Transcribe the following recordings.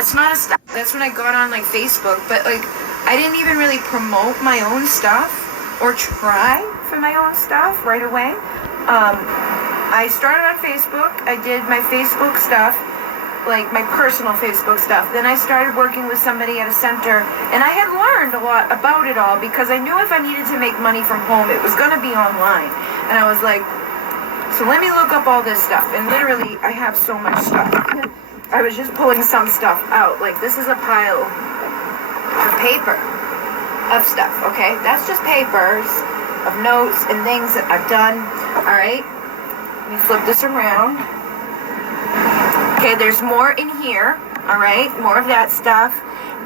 that's not a stuff. That's when I got on like Facebook, but like I didn't even really promote my own stuff or try for my own stuff right away. I started on Facebook. I did my Facebook stuff, like my personal Facebook stuff. Then I started working with somebody at a center, and I had learned a lot about it all because I knew if I needed to make money from home, it was going to be online. And I was like, so let me look up all this stuff. And literally, I have so much stuff. I was just pulling some stuff out. Like, this is a pile of paper of stuff, okay? That's just papers of notes and things that I've done, all right? Let me flip this around. Okay, there's more in here, all right? More of that stuff.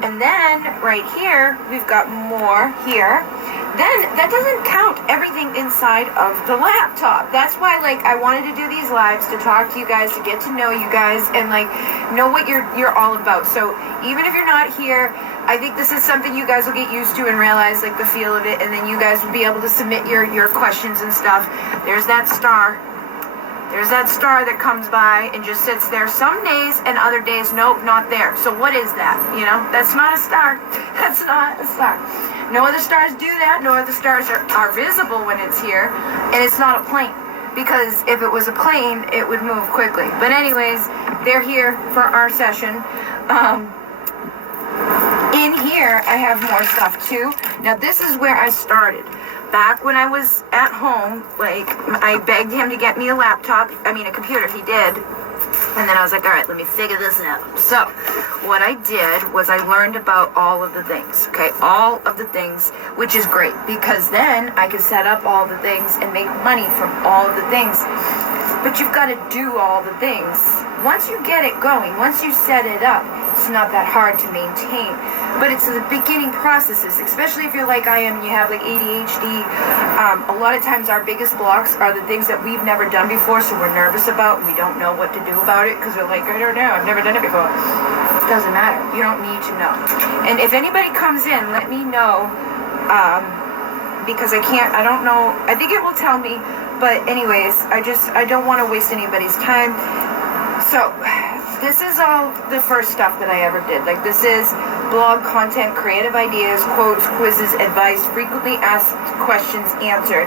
And then right here, we've got more here. Then that doesn't count everything inside of the laptop. That's why, like, I wanted to do these lives to talk to you guys, to get to know you guys, and like know what you're all about. So even if you're not here, I think this is something you guys will get used to and realize like the feel of it, and then you guys will be able to submit your questions and stuff. There's that star. There's that star that comes by and just sits there some days, and other days, nope, not there. So what is that? You know, that's not a star. That's not a star. No other stars do that. No other stars are visible when it's here, and it's not a plane. Because if it was a plane, it would move quickly. But anyways, they're here for our session. In here, I have more stuff too. Now this is where I started. Back when I was at home, like, I begged him to get me a laptop, a computer, he did, and then I was like, all right, let me figure this out. So, what I did was I learned about all of the things, okay, all of the things, which is great, because then I could set up all the things and make money from all of the things, but you've got to do all the things. Once you get it going, once you set it up, it's not that hard to maintain. But it's the beginning processes, especially if you're like I am and you have like ADHD. A lot of times our biggest blocks are the things that we've never done before, so we're nervous about and we don't know what to do about it because we're like, I don't know, I've never done it before. It doesn't matter. You don't need to know. And if anybody comes in, let me know, because I don't know. I think it will tell me, but anyways, I don't want to waste anybody's time. So this is all the first stuff that I ever did. Like, this is blog content, creative ideas, quotes, quizzes, advice, frequently asked questions answered.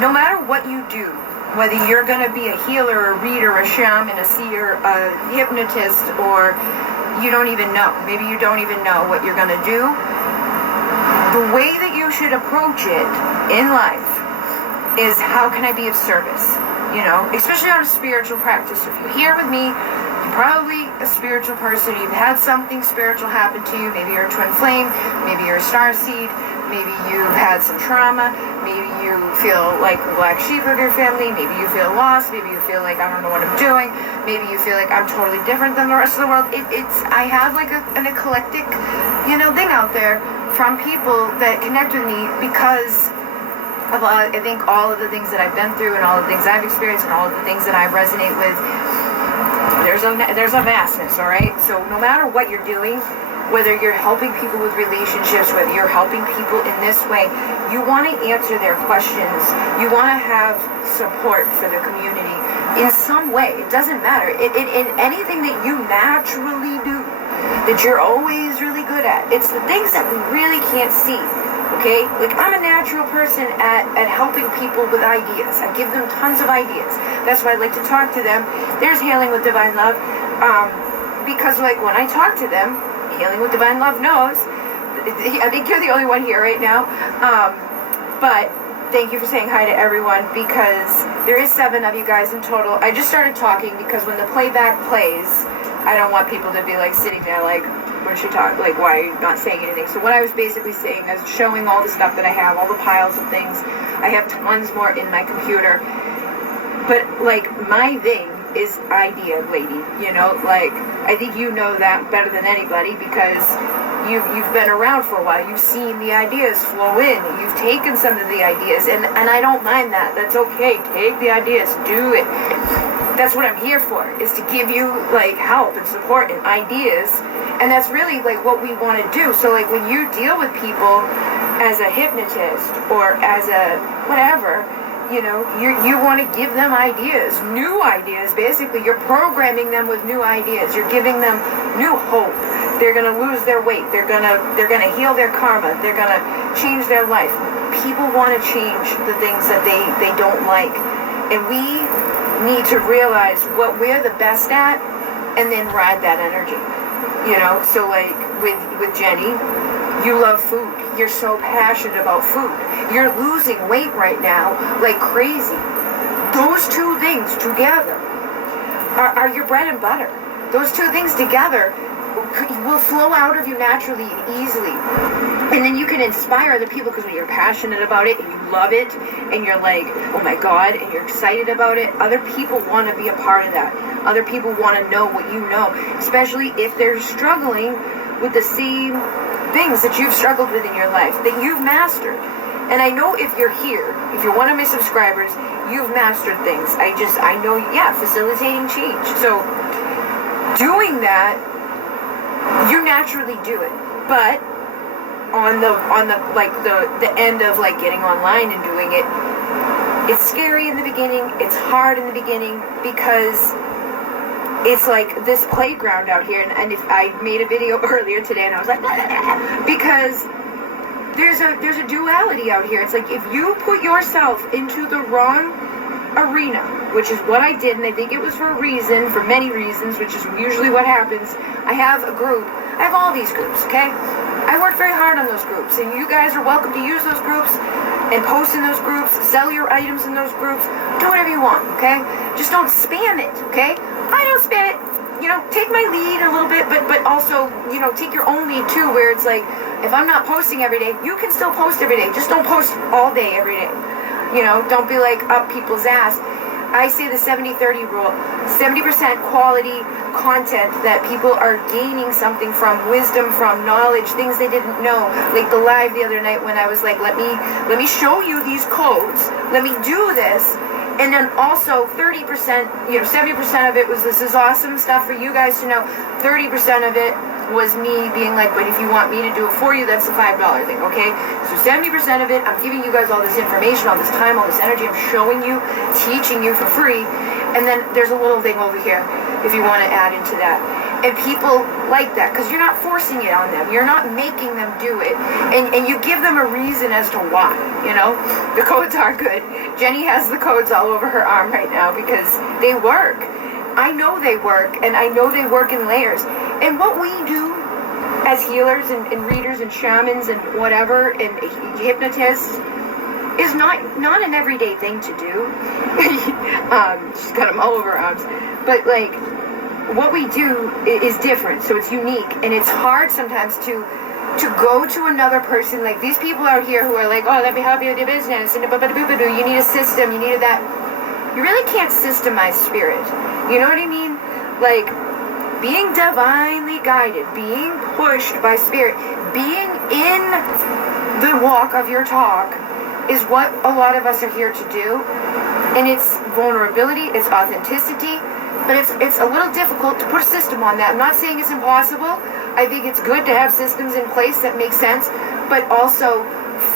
No matter what you do, whether you're going to be a healer, a reader, a shaman, a seer, a hypnotist, or you don't even know. Maybe you don't even know what you're going to do. The way that you should approach it in life is, how can I be of service? You know, especially on a spiritual practice. If you're here with me, you're probably a spiritual person. You've had something spiritual happen to you. Maybe you're a twin flame. Maybe you're a star seed. Maybe you've had some trauma. Maybe you feel like the black sheep of your family. Maybe you feel lost. Maybe you feel like I don't know what I'm doing. Maybe you feel like I'm totally different than the rest of the world. I have like an eclectic, thing out there from people that connect with me because I think all of the things that I've been through and all the things I've experienced and all of the things that I resonate with, there's a vastness, all right? So no matter what you're doing, whether you're helping people with relationships, whether you're helping people in this way, you want to answer their questions. You want to have support for the community in some way. It doesn't matter. In anything that you naturally do, that you're always really good at, it's the things that we really can't see. Okay, like I'm a natural person at helping people with ideas. I give them tons of ideas. That's why I like to talk to them. There's Healing with Divine Love, because like when I talk to them, Healing with Divine Love knows. I think you're the only one here right now. But thank you for saying hi to everyone, because there is 7 of you guys in total. I just started talking because when the playback plays, I don't want people to be like sitting there like, when she talked, like, why are you not saying anything? So what I was basically saying is showing all the stuff that I have, all the piles of things. I have tons more in my computer. But, like, my thing is idea, lady. Like, I think you know that better than anybody because you've been around for a while. You've seen the ideas flow in. You've taken some of the ideas, and I don't mind that. That's okay. Take the ideas. Do it. That's what I'm here for, is to give you, like, help and support and ideas. And that's really, like, what we want to do. So, like, when you deal with people as a hypnotist or as a whatever, you want to give them ideas, new ideas. Basically, you're programming them with new ideas. You're giving them new hope. They're gonna lose their weight. They're gonna heal their karma. They're gonna change their life. People want to change the things that they don't like, and we need to realize what we're the best at, and then ride that energy. So like with Jenny, you love food. You're so passionate about food. You're losing weight right now like crazy. Those two things together are your bread and butter. Those two things together will flow out of you naturally and easily. And then you can inspire other people, because when you're passionate about it and you love it and you're like, oh my God, and you're excited about it, other people want to be a part of that. Other people want to know what you know, especially if they're struggling with the same things that you've struggled with in your life, that you've mastered. And I know if you're here, if you're one of my subscribers, you've mastered things. I know, facilitating change. So doing that, you naturally do it. But on the end of like getting online and doing it, it's scary in the beginning, it's hard in the beginning, because it's like this playground out here, and if I made a video earlier today and I was like, because there's a duality out here. It's like, if you put yourself into the wrong arena, which is what I did, and I think it was for a reason, for many reasons, which is usually what happens. I have a group. I have all these groups, okay? I work very hard on those groups, and you guys are welcome to use those groups and post in those groups, sell your items in those groups, do whatever you want, okay? Just don't spam it, okay? I don't spam it. Take my lead a little bit, but also, take your own lead too, where it's like, if I'm not posting every day, you can still post every day. Just don't post all day every day. Don't be like up people's ass. I say the 70-30 rule. 70% quality content that people are gaining something from, wisdom from, knowledge, things they didn't know. Like the live the other night when I was like, let me show you these codes. Let me do this. And then also 30%, 70% of it was, this is awesome stuff for you guys to know. 30% of it was me being like, but if you want me to do it for you, that's the $5 thing, okay? So 70% of it, I'm giving you guys all this information, all this time, all this energy, I'm showing you, teaching you for free. And then there's a little thing over here if you want to add into that. And people like that, because you're not forcing it on them. You're not making them do it. And you give them a reason as to why, The codes are good. Jenny has the codes all over her arm right now because they work. I know they work, and I know they work in layers. And what we do as healers and readers and shamans and whatever, and hypnotists, is not an everyday thing to do. She's got them all over her arms. But like, what we do is different, so it's unique, and it's hard sometimes to go to another person, like these people out here who are like, oh, let me help you with your business, and you need a system, you need that. You really can't systemize spirit. You know what I mean? Like, being divinely guided, being pushed by spirit, being in the walk of your talk is what a lot of us are here to do. And it's vulnerability, it's authenticity, but it's a little difficult to put a system on that. I'm not saying it's impossible. I think it's good to have systems in place that make sense, but also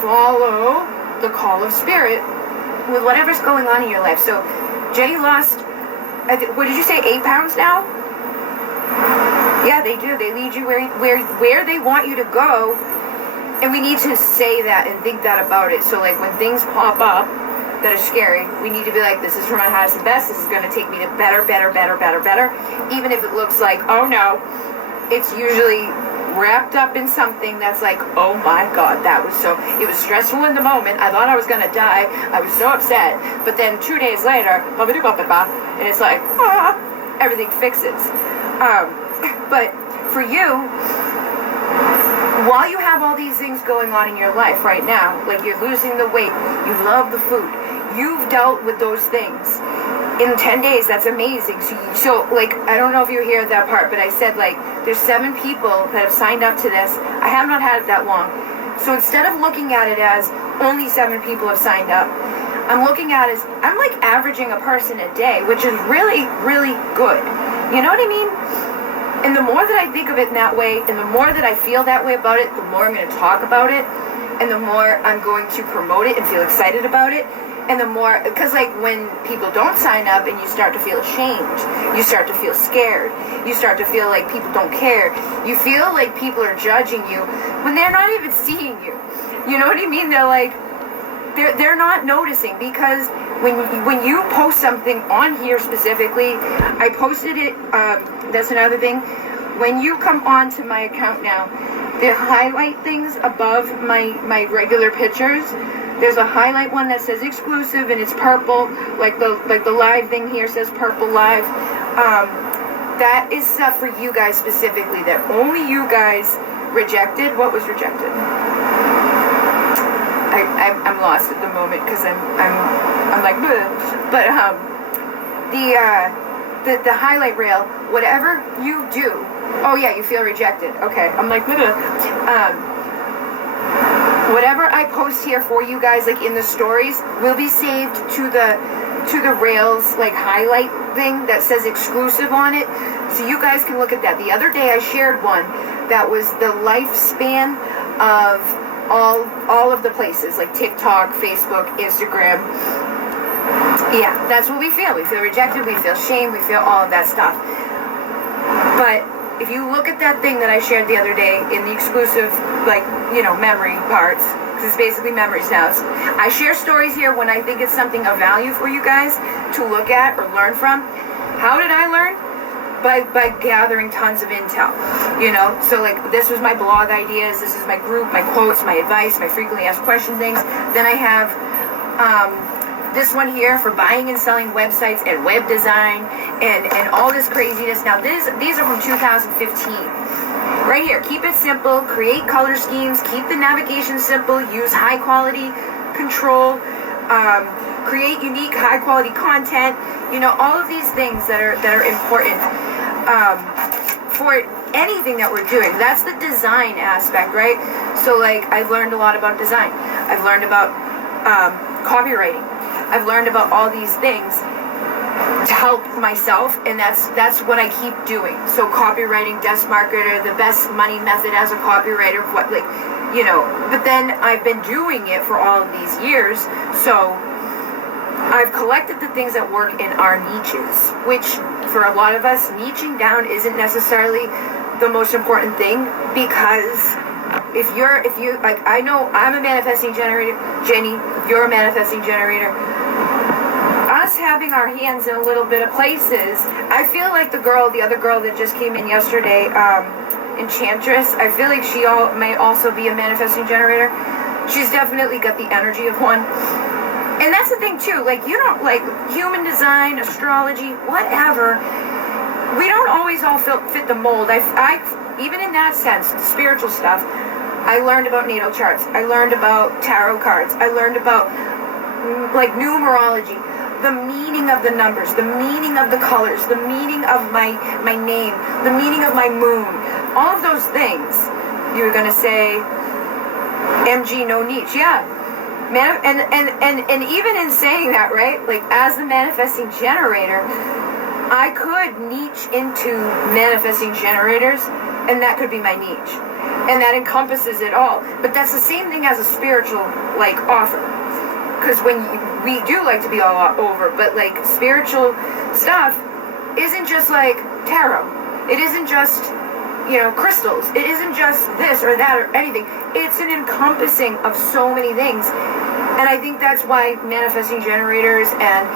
follow the call of spirit with whatever's going on in your life. So Jenny lost, what did you say, 8 pounds now? Yeah, they do. They lead you where they want you to go. And we need to say that and think that about it. So like when things pop up that are scary, we need to be like, this is for my highest and best. This is going to take me to better. Even if it looks like, oh no, it's usually wrapped up in something that's like, oh my God, it was stressful in the moment. I thought I was going to die. I was so upset. But then 2 days later, and it's like, everything fixes. But for you, while you have all these things going on in your life right now, like you're losing the weight, you love the food, you've dealt with those things. In 10 days, that's amazing. So like, I don't know if you hear that part, but I said like, there's 7 people that have signed up to this. I have not had it that long. So instead of looking at it as only 7 people have signed up, I'm looking at it as, I'm like averaging a person a day, which is really, really good. You know what I mean? And the more that I think of it in that way, and the more that I feel that way about it, the more I'm going to talk about it, and the more I'm going to promote it and feel excited about it. And the more, because like when people don't sign up and you start to feel ashamed, you start to feel scared, you start to feel like people don't care, you feel like people are judging you when they're not even seeing you. You know what I mean? They're like, they're not noticing, because when you post something on here specifically, I posted it, that's another thing, when you come on to my account now, they highlight things above my regular pictures. There's a highlight one that says exclusive, and it's purple, like the live thing here says purple live. That is stuff for you guys specifically, that only you guys rejected. What was rejected? I'm lost at the moment because I'm like, bleh. But the highlight rail, whatever you do. Oh yeah, you feel rejected. Okay, I'm like, bleh. Whatever I post here for you guys, like in the stories, will be saved to the Rails like highlight thing that says exclusive on it, so you guys can look at that. The other day I shared one that was the lifespan of all of the places, like TikTok, Facebook, Instagram. Yeah, that's what we feel. We feel rejected, we feel shame, we feel all of that stuff. But if you look at that thing that I shared the other day in the exclusive, like, you know, memory parts, because it's basically memories now. I share stories here when I think it's something of value for you guys to look at or learn from. How did I learn? By gathering tons of intel, you know? So, like, this was my blog ideas, this is my group, my quotes, my advice, my frequently asked question things. Then I have this one here for buying and selling websites and web design and all this craziness. Now these are from 2015. Right here, keep it simple, create color schemes, keep the navigation simple, use high quality control, create unique high quality content, you know, all of these things that are important for anything that we're doing. That's the design aspect, right? So like, I've learned a lot about design. I've learned about copywriting. I've learned about all these things to help myself, and that's what I keep doing. So copywriting, desk marketer, the best money method as a copywriter, what, like, you know. But then I've been doing it for all of these years, so I've collected the things that work in our niches, which for a lot of us, niching down isn't necessarily the most important thing, because if you like, I know I'm a manifesting generator, Jenny, you're a manifesting generator. Us having our hands in a little bit of places, I feel like the other girl that just came in yesterday, Enchantress, I feel like she may also be a manifesting generator. She's definitely got the energy of one. And that's the thing too, like, you don't, like, human design, astrology, whatever, we don't always all fit the mold. I even in that sense, spiritual stuff, I learned about natal charts, I learned about tarot cards, I learned about like numerology, the meaning of the numbers, the meaning of the colors, the meaning of my name, the meaning of my moon, all of those things. You were gonna say, MG, no niche, yeah. And even in saying that, right, like, as the manifesting generator, I could niche into manifesting generators, and that could be my niche, and that encompasses it all. But that's the same thing as a spiritual, like, offer, because we do like to be all over, but like, spiritual stuff isn't just like tarot, it isn't just, you know, crystals, it isn't just this or that or anything. It's an encompassing of so many things. And I think that's why manifesting generators and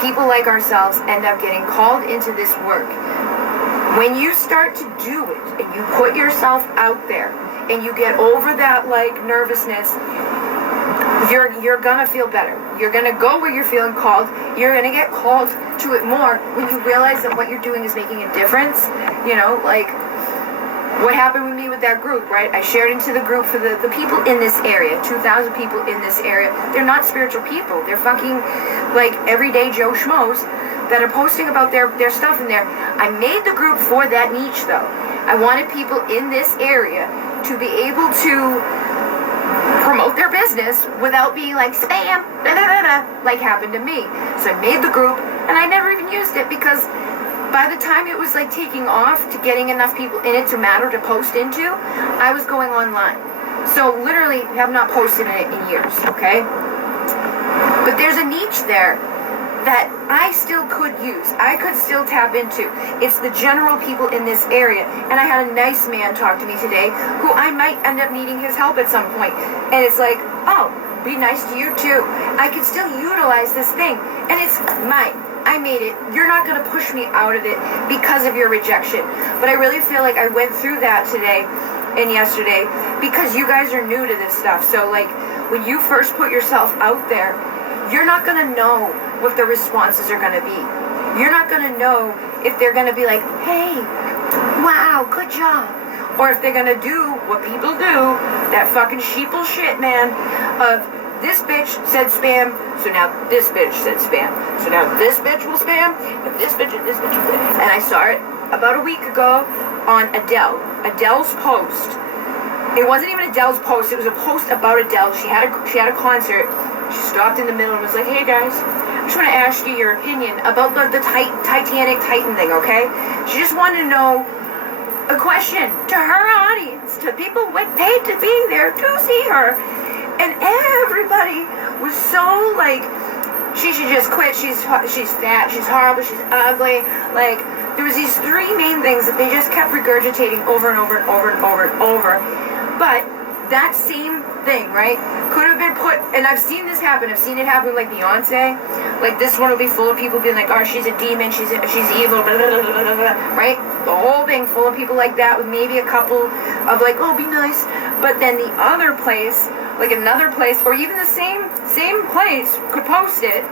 people like ourselves end up getting called into this work. When you start to do it and you put yourself out there and you get over that, like, nervousness, you're gonna feel better. You're gonna go where you're feeling called. You're gonna get called to it more when you realize that what you're doing is making a difference. You know, like what happened with me with that group, right? I shared into the group for the people in this area, 2,000 people in this area. They're not spiritual people. They're fucking, like, everyday Joe Schmoes that are posting about their stuff in there. I made the group for that niche, though. I wanted people in this area to be able to promote their business without being like spam, like happened to me. So I made the group, and I never even used it, because by the time it was like taking off to getting enough people in it to matter to post into, I was going online. So literally have not posted in it in years, okay? But there's a niche there that I still could use. I could still tap into. It's the general people in this area. And I had a nice man talk to me today who I might end up needing his help at some point. And it's like, oh, be nice to you too. I could still utilize this thing. And it's mine. I made it. You're not going to push me out of it because of your rejection. But I really feel like I went through that today and yesterday because you guys are new to this stuff. So like when you first put yourself out there, you're not going to know what the responses are going to be. You're not going to know if they're going to be like, hey, wow, good job. Or if they're going to do what people do, that fucking sheeple shit, man, of this bitch said spam, so now this bitch said spam. So now this bitch will spam, and this bitch and this bitch will spam. And I saw it about a week ago on Adele. Adele's post. It wasn't even Adele's post, it was a post about Adele. She had a concert. She stopped in the middle and was like, hey guys, I just want to ask you your opinion about the Titanic Titan thing, okay? She just wanted to know a question to her audience, to people who paid to be there to see her. And everybody was so like, she should just quit, she's fat, she's horrible, she's ugly. Like, there was these three main things that they just kept regurgitating over and over and over and over and over. But that same thing, right, could have been put, and I've seen this happen. I've seen it happen with like Beyonce. Like this one will be full of people being like, oh, she's a demon, she's evil, blah, blah, blah, blah, blah, right? The whole thing full of people like that with maybe a couple of like, oh, be nice. But then the other place, like another place, or even the same place could post it.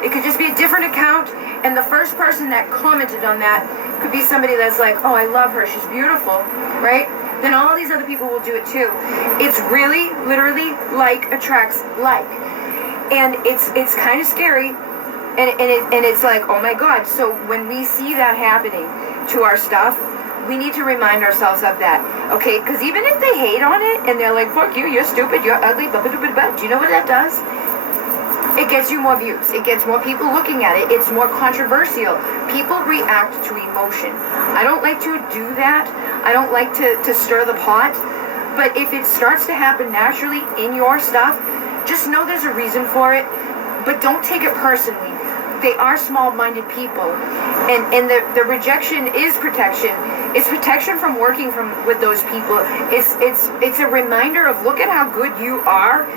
It could just be a different account, and the first person that commented on that could be somebody that's like, oh, I love her, she's beautiful, right? Then all these other people will do it too. It's really, literally, like attracts like. And it's kind of scary, and it's like, oh my God. So when we see that happening to our stuff, we need to remind ourselves of that, okay? Because even if they hate on it, and they're like, fuck you, you're stupid, you're ugly, blah, blah, blah, blah, do you know what that does? It gets you more views. It gets more people looking at it. It's more controversial. People react to emotion. I don't like to do that. I don't like to stir the pot. But if it starts to happen naturally in your stuff, just know there's a reason for it. But don't take it personally. They are small-minded people. And the rejection is protection. It's protection from working with those people. It's a reminder of, look at how good you are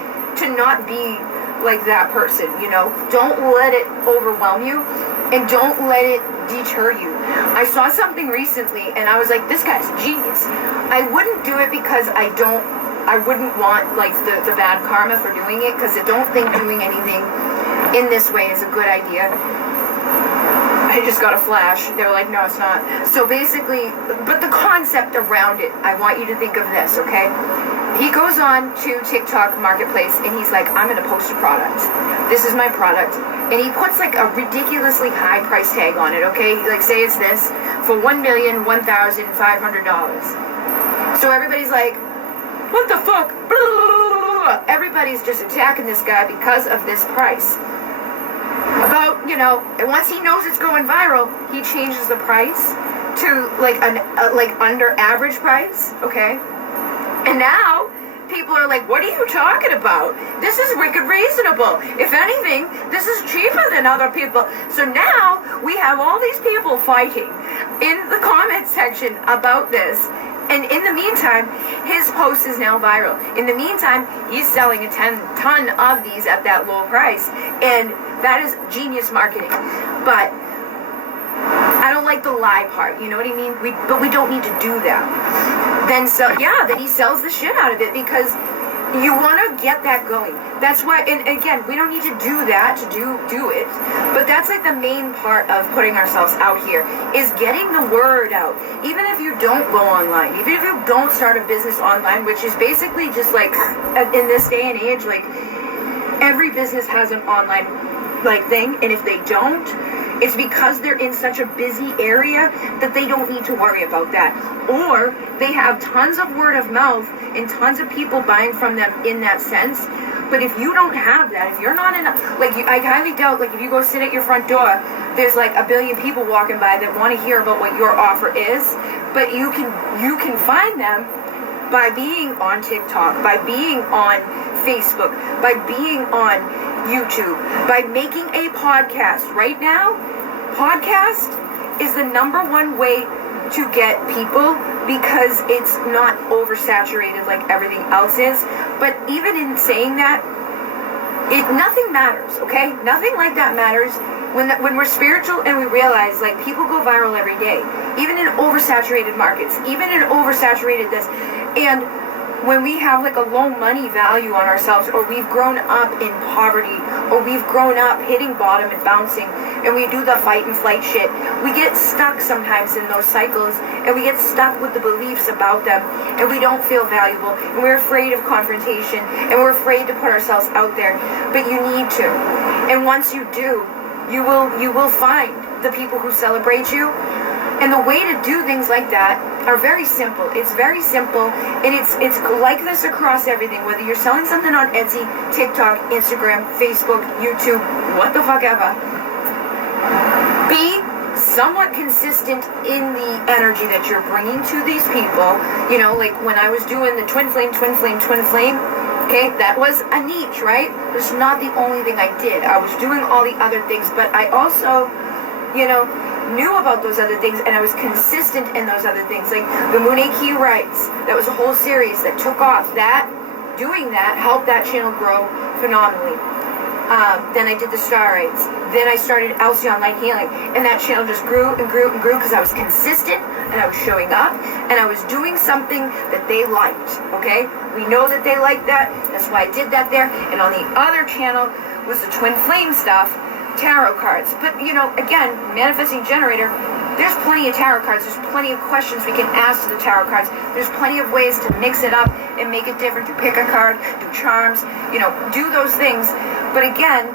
to not be like that person, you know. Don't let it overwhelm you, and don't let it deter you. I saw something recently and I was like, this guy's a genius. I wouldn't do it because I wouldn't want like the bad karma for doing it, because I don't think doing anything in this way is a good idea. I just got a flash. They were like, no, it's not. So basically, but the concept around it, I want you to think of this, okay? He goes on to TikTok Marketplace and he's like, I'm going to post a product. This is my product. And he puts like a ridiculously high price tag on it, okay? Like say it's this for $1,001,500. So everybody's like, what the fuck? Everybody's just attacking this guy because of this price. About, you know, and once he knows it's going viral, he changes the price to like like under average price, okay? And now, people are like, what are you talking about? This is wicked reasonable. If anything, this is cheaper than other people. So now, we have all these people fighting in the comment section about this. And in the meantime, his post is now viral. In the meantime, he's selling a ton of these at that low price. And that is genius marketing. But I don't like the lie part, you know what I mean? But we don't need to do that. Then he sells the shit out of it because you want to get that going. That's why, and again, we don't need to do that to do it. But that's like the main part of putting ourselves out here, is getting the word out. Even if you don't go online, even if you don't start a business online, which is basically just like, in this day and age, like every business has an online like thing, and if they don't, it's because they're in such a busy area that they don't need to worry about that. Or they have tons of word of mouth and tons of people buying from them in that sense. But if you don't have that, if you're not in a, like, I highly doubt, like, if you go sit at your front door, there's like a billion people walking by that want to hear about what your offer is. But you can find them by being on TikTok, by being on Facebook, by being on YouTube, by making a podcast. Right now, podcast is the number one way to get people because it's not oversaturated like everything else is. But even in saying that, nothing matters, okay? Nothing like that matters when we're spiritual and we realize like people go viral every day, even in oversaturated markets, even in oversaturated this. And when we have like a low money value on ourselves, or we've grown up in poverty, or we've grown up hitting bottom and bouncing, and we do the fight and flight shit, we get stuck sometimes in those cycles, and we get stuck with the beliefs about them, and we don't feel valuable, and we're afraid of confrontation, and we're afraid to put ourselves out there. But you need to. And once you do, you will find the people who celebrate you. And the way to do things like that are very simple. It's very simple, and it's like this across everything. Whether you're selling something on Etsy, TikTok, Instagram, Facebook, YouTube, what the fuck ever. Be somewhat consistent in the energy that you're bringing to these people. You know, like when I was doing the twin flame, okay, that was a niche, right? It's not the only thing I did. I was doing all the other things, but I also, knew about those other things, and I was consistent in those other things. Like the Moon Key Rights, that was a whole series that took off. Doing that helped that channel grow phenomenally. Then I did the Star Rights. Then I started Alcyon Light Healing, and that channel just grew and grew and grew because I was consistent, and I was showing up, and I was doing something that they liked, okay? We know that they liked that. That's why I did that there. And on the other channel was the Twin Flame stuff, tarot cards. But, again, manifesting generator, there's plenty of tarot cards. There's plenty of questions we can ask to the tarot cards. There's plenty of ways to mix it up and make it different, to pick a card, do charms, do those things. But again,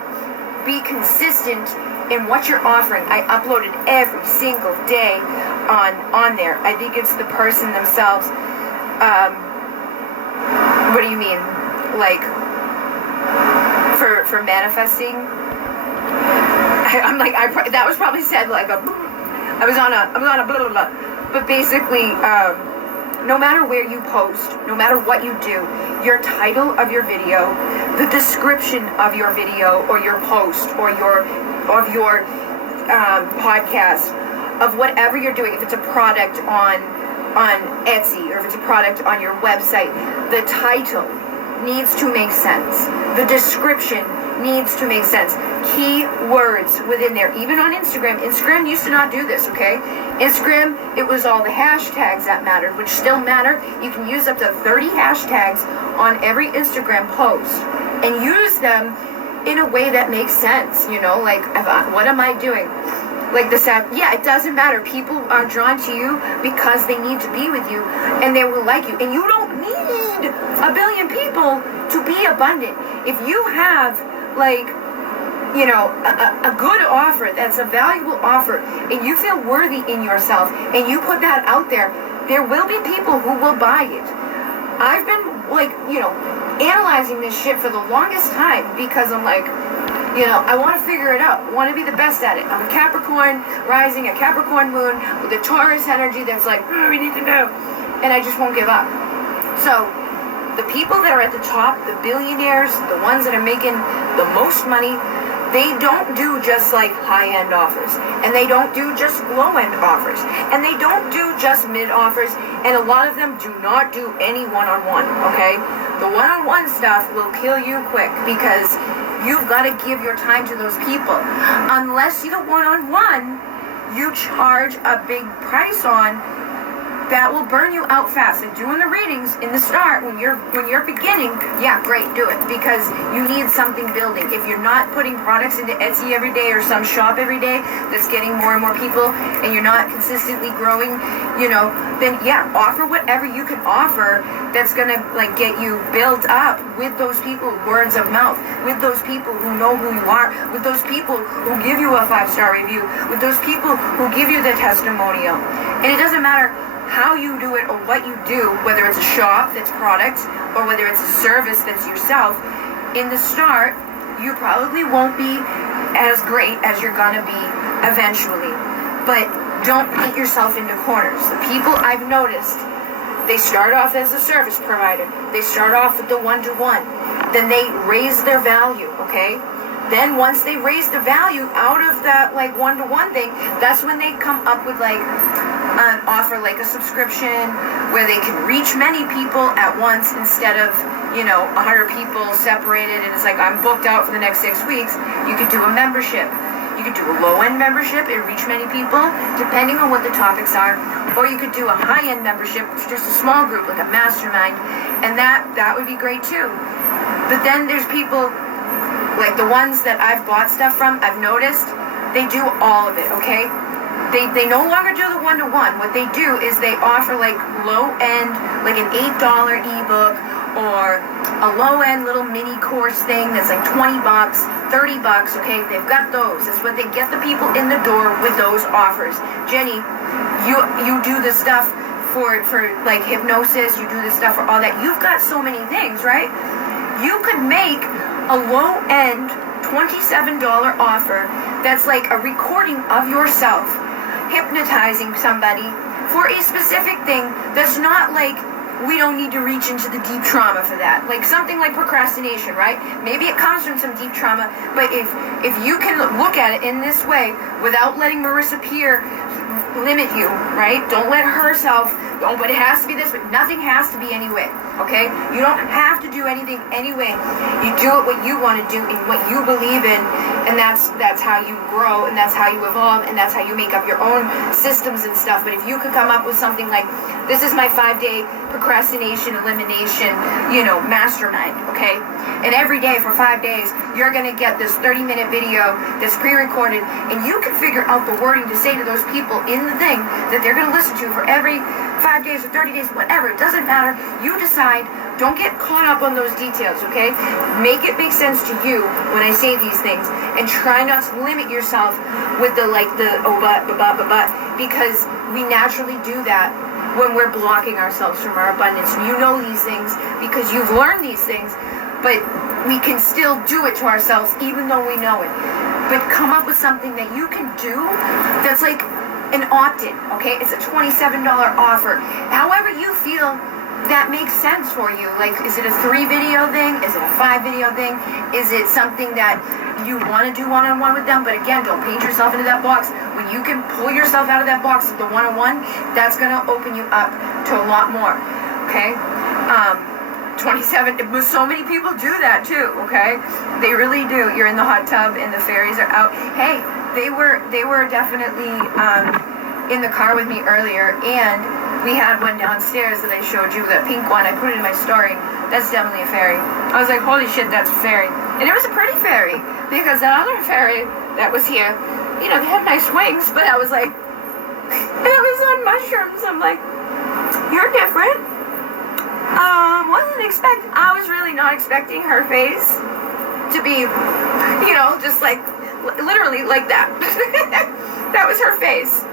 be consistent in what you're offering. I upload it every single day on there. I think it's the person themselves. What do you mean? Like, for manifesting? I'm like, that was probably said like I was on a blah, blah, blah. But basically, no matter where you post, no matter what you do, your title of your video, the description of your video or your post or your podcast, of whatever you're doing, if it's a product on Etsy or if it's a product on your website, the title needs to make sense. The description needs to make sense. Key words within there. Even on Instagram. Instagram used to not do this, okay? Instagram, it was all the hashtags that mattered, which still matter. You can use up to 30 hashtags on every Instagram post and use them in a way that makes sense, like, what am I doing? Like it doesn't matter. People are drawn to you because they need to be with you, and they will like you. And you don't need a billion people to be abundant. If you have, like, a good offer, that's a valuable offer, and you feel worthy in yourself, and you put that out there, there will be people who will buy it. I've been, like, analyzing this shit for the longest time because I'm like, I want to figure it out. I want to be the best at it. I'm a Capricorn rising, a Capricorn moon with a Taurus energy that's like, we need to know. And I just won't give up. So, the people that are at the top, the billionaires, the ones that are making the most money, they don't do just like high-end offers. And they don't do just low-end offers. And they don't do just mid offers. And a lot of them do not do any one-on-one, okay? The one-on-one stuff will kill you quick because you've got to give your time to those people. Unless you the one-on-one, you charge a big price on, that will burn you out fast. And doing the readings in the start, when you're beginning, yeah, great, do it, because you need something building. If you're not putting products into Etsy every day or some shop every day that's getting more and more people, and you're not consistently growing, then yeah, offer whatever you can offer that's gonna like get you built up with those people, words of mouth, with those people who know who you are, with those people who give you a 5-star review, with those people who give you the testimonial. And it doesn't matter how you do it or what you do, whether it's a shop that's product or whether it's a service that's yourself. In the start, you probably won't be as great as you're gonna be eventually, but don't paint yourself into corners. The people I've noticed, they start off as a service provider, they start off with the one-to-one, then they raise their value, okay? Then once they raise the value out of that like one-to-one thing, that's when they come up with like an offer like a subscription where they can reach many people at once instead of 100 people separated, and it's like, I'm booked out for the next 6 weeks. You could do a membership. You could do a low-end membership and reach many people, depending on what the topics are. Or you could do a high-end membership, which is just a small group, like a mastermind, and that would be great too. But then there's people, like the ones that I've bought stuff from, I've noticed, they do all of it, okay? They no longer do the one-to-one. What they do is they offer like low-end, like an $8 ebook, or a low-end little mini course thing that's like $20, $30, okay? They've got those. That's what they get the people in the door with, those offers. Jenny, you do the stuff for like hypnosis, you do the stuff for all that. You've got so many things, right? You could make a low-end $27 offer that's like a recording of yourself hypnotizing somebody for a specific thing that's not like, we don't need to reach into the deep trauma for that. Like something like procrastination, right? Maybe it comes from some deep trauma, but if you can look at it in this way without letting Marissa Peer limit you, right? Don't let herself, but it has to be this, but nothing has to be anyway, okay? You don't have to do anything anyway. You do it what you want to do and what you believe in, and that's how you grow, and that's how you evolve, and that's how you make up your own systems and stuff. But if you could come up with something like, this is my 5-day procrastination elimination, mastermind, okay? And every day for 5 days, you're going to get this 30-minute video that's pre-recorded, and you can figure out the wording to say to those people in the thing that they're going to listen to for every 5 days or 30 days, whatever. It doesn't matter. You decide. Don't get caught up on those details, okay? Make it make sense to you when I say these things, and try not to limit yourself with the but, because we naturally do that when we're blocking ourselves from our abundance. You know these things because you've learned these things, but we can still do it to ourselves even though we know it. But come up with something that you can do that's like an opt-in, okay? It's a $27 offer. However you feel that makes sense for you. Like, is it a 3-video thing? Is it a 5-video thing? Is it something that you want to do one-on-one with them? But again, don't paint yourself into that box. When you can pull yourself out of that box of the one-on-one, that's going to open you up to a lot more, okay? 27, so many people do that too, okay? They really do. You're in the hot tub and the fairies are out. Hey, they were definitely in the car with me earlier, and we had one downstairs that I showed you, that pink one. I put it in my story. That's definitely a fairy. I was like, holy shit, that's a fairy. And it was a pretty fairy, because that other fairy that was here, they had nice wings, but I was like, it was on mushrooms. I'm like, you're different. I was really not expecting her face to be, just like, literally like that. That was her face.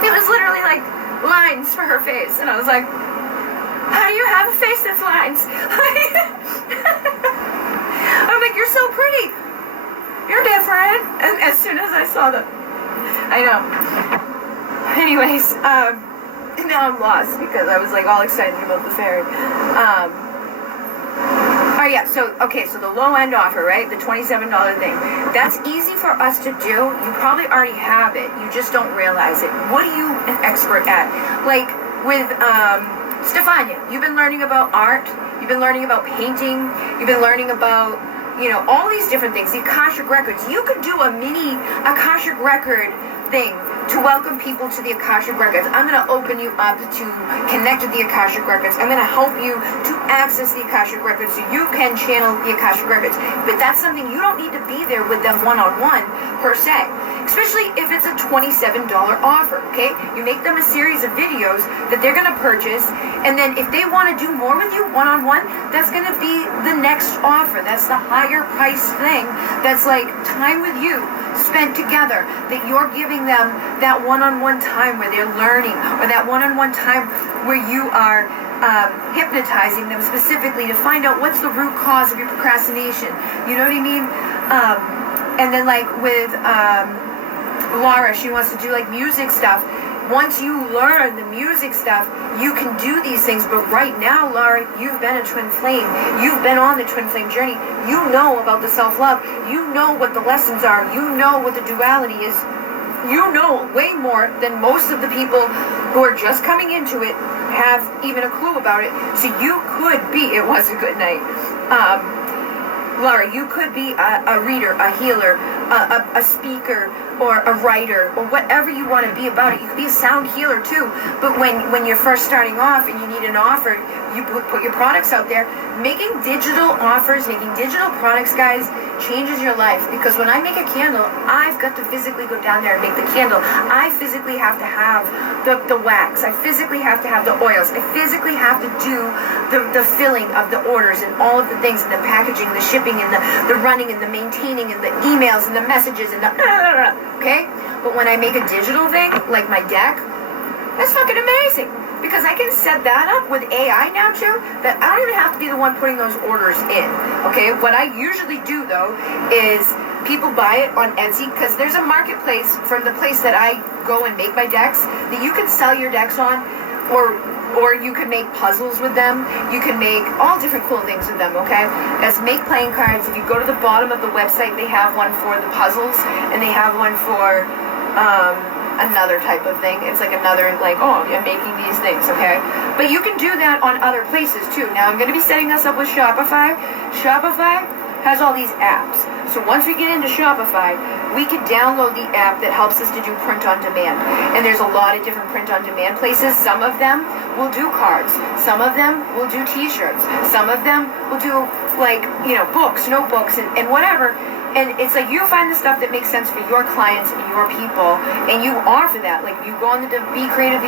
It was literally like lines for her face, and I was like, how do you have a face that's lines? I'm like, you're so pretty. You're different. And as soon as I saw I know. Anyways, now I'm lost because I was like all excited about the fairy. Oh yeah, so the low end offer, right? The $27 thing. That's easy for us to do. You probably already have it. You just don't realize it. What are you an expert at? Like with Stefania, you've been learning about art. You've been learning about painting. You've been learning about, all these different things. The Akashic Records. You could do a mini Akashic Record thing to welcome people to the Akashic Records. I'm going to open you up to connect with the Akashic Records. I'm going to help you to access the Akashic Records so you can channel the Akashic Records. But that's something you don't need to be there with them one-on-one per se. Especially if it's a $27 offer, okay? You make them a series of videos that they're going to purchase, and then if they want to do more with you one-on-one, that's going to be the next offer. That's the higher price thing. That's like time with you spent together, that you're giving them that one-on-one time where they're learning, or that one-on-one time where you are hypnotizing them specifically to find out what's the root cause of your procrastination. You know what I mean? And then like with Laura, she wants to do like music stuff. Once you learn the music stuff, you can do these things. But right now, Laura, you've been a twin flame. You've been on the twin flame journey. You know about the self-love. You know what the lessons are. You know what the duality is. You know way more than most of the people who are just coming into it have even a clue about it. So you could be, it was a good night. Laura, you could be a reader, a healer, a speaker, or a writer, or whatever you want to be about it. You could be a sound healer too. But when you're first starting off and you need an offer, you put your products out there. Making digital offers, making digital products, guys, changes your life. Because when I make a candle, I've got to physically go down there and make the candle. I physically have to have the wax. I physically have to have the oils. I physically have to do the filling of the orders and all of the things, and the packaging, the shipping, and the running, and the maintaining, and the emails, and the messages, and the okay? But when I make a digital thing, like my deck, that's fucking amazing. Because I can set that up with AI now too, that I don't even have to be the one putting those orders in. Okay, what I usually do though is people buy it on Etsy, because there's a marketplace from the place that I go and make my decks that you can sell your decks on, or you can make puzzles with them. You can make all different cool things with them, okay? As make playing cards, if you go to the bottom of the website, they have one for the puzzles, and they have one for another type of thing. It's like another, like, oh, I'm making these things, okay? But you can do that on other places too. Now I'm going to be setting us up with Shopify. Shopify has all these apps. So once we get into Shopify, we can download the app that helps us to do print on demand. And there's a lot of different print on demand places. Some of them will do cards. Some of them will do t-shirts. Some of them will do, like, you know, books, notebooks, and whatever. And it's like you find the stuff that makes sense for your clients and your people, and you offer that. Like, you go on the Be Creative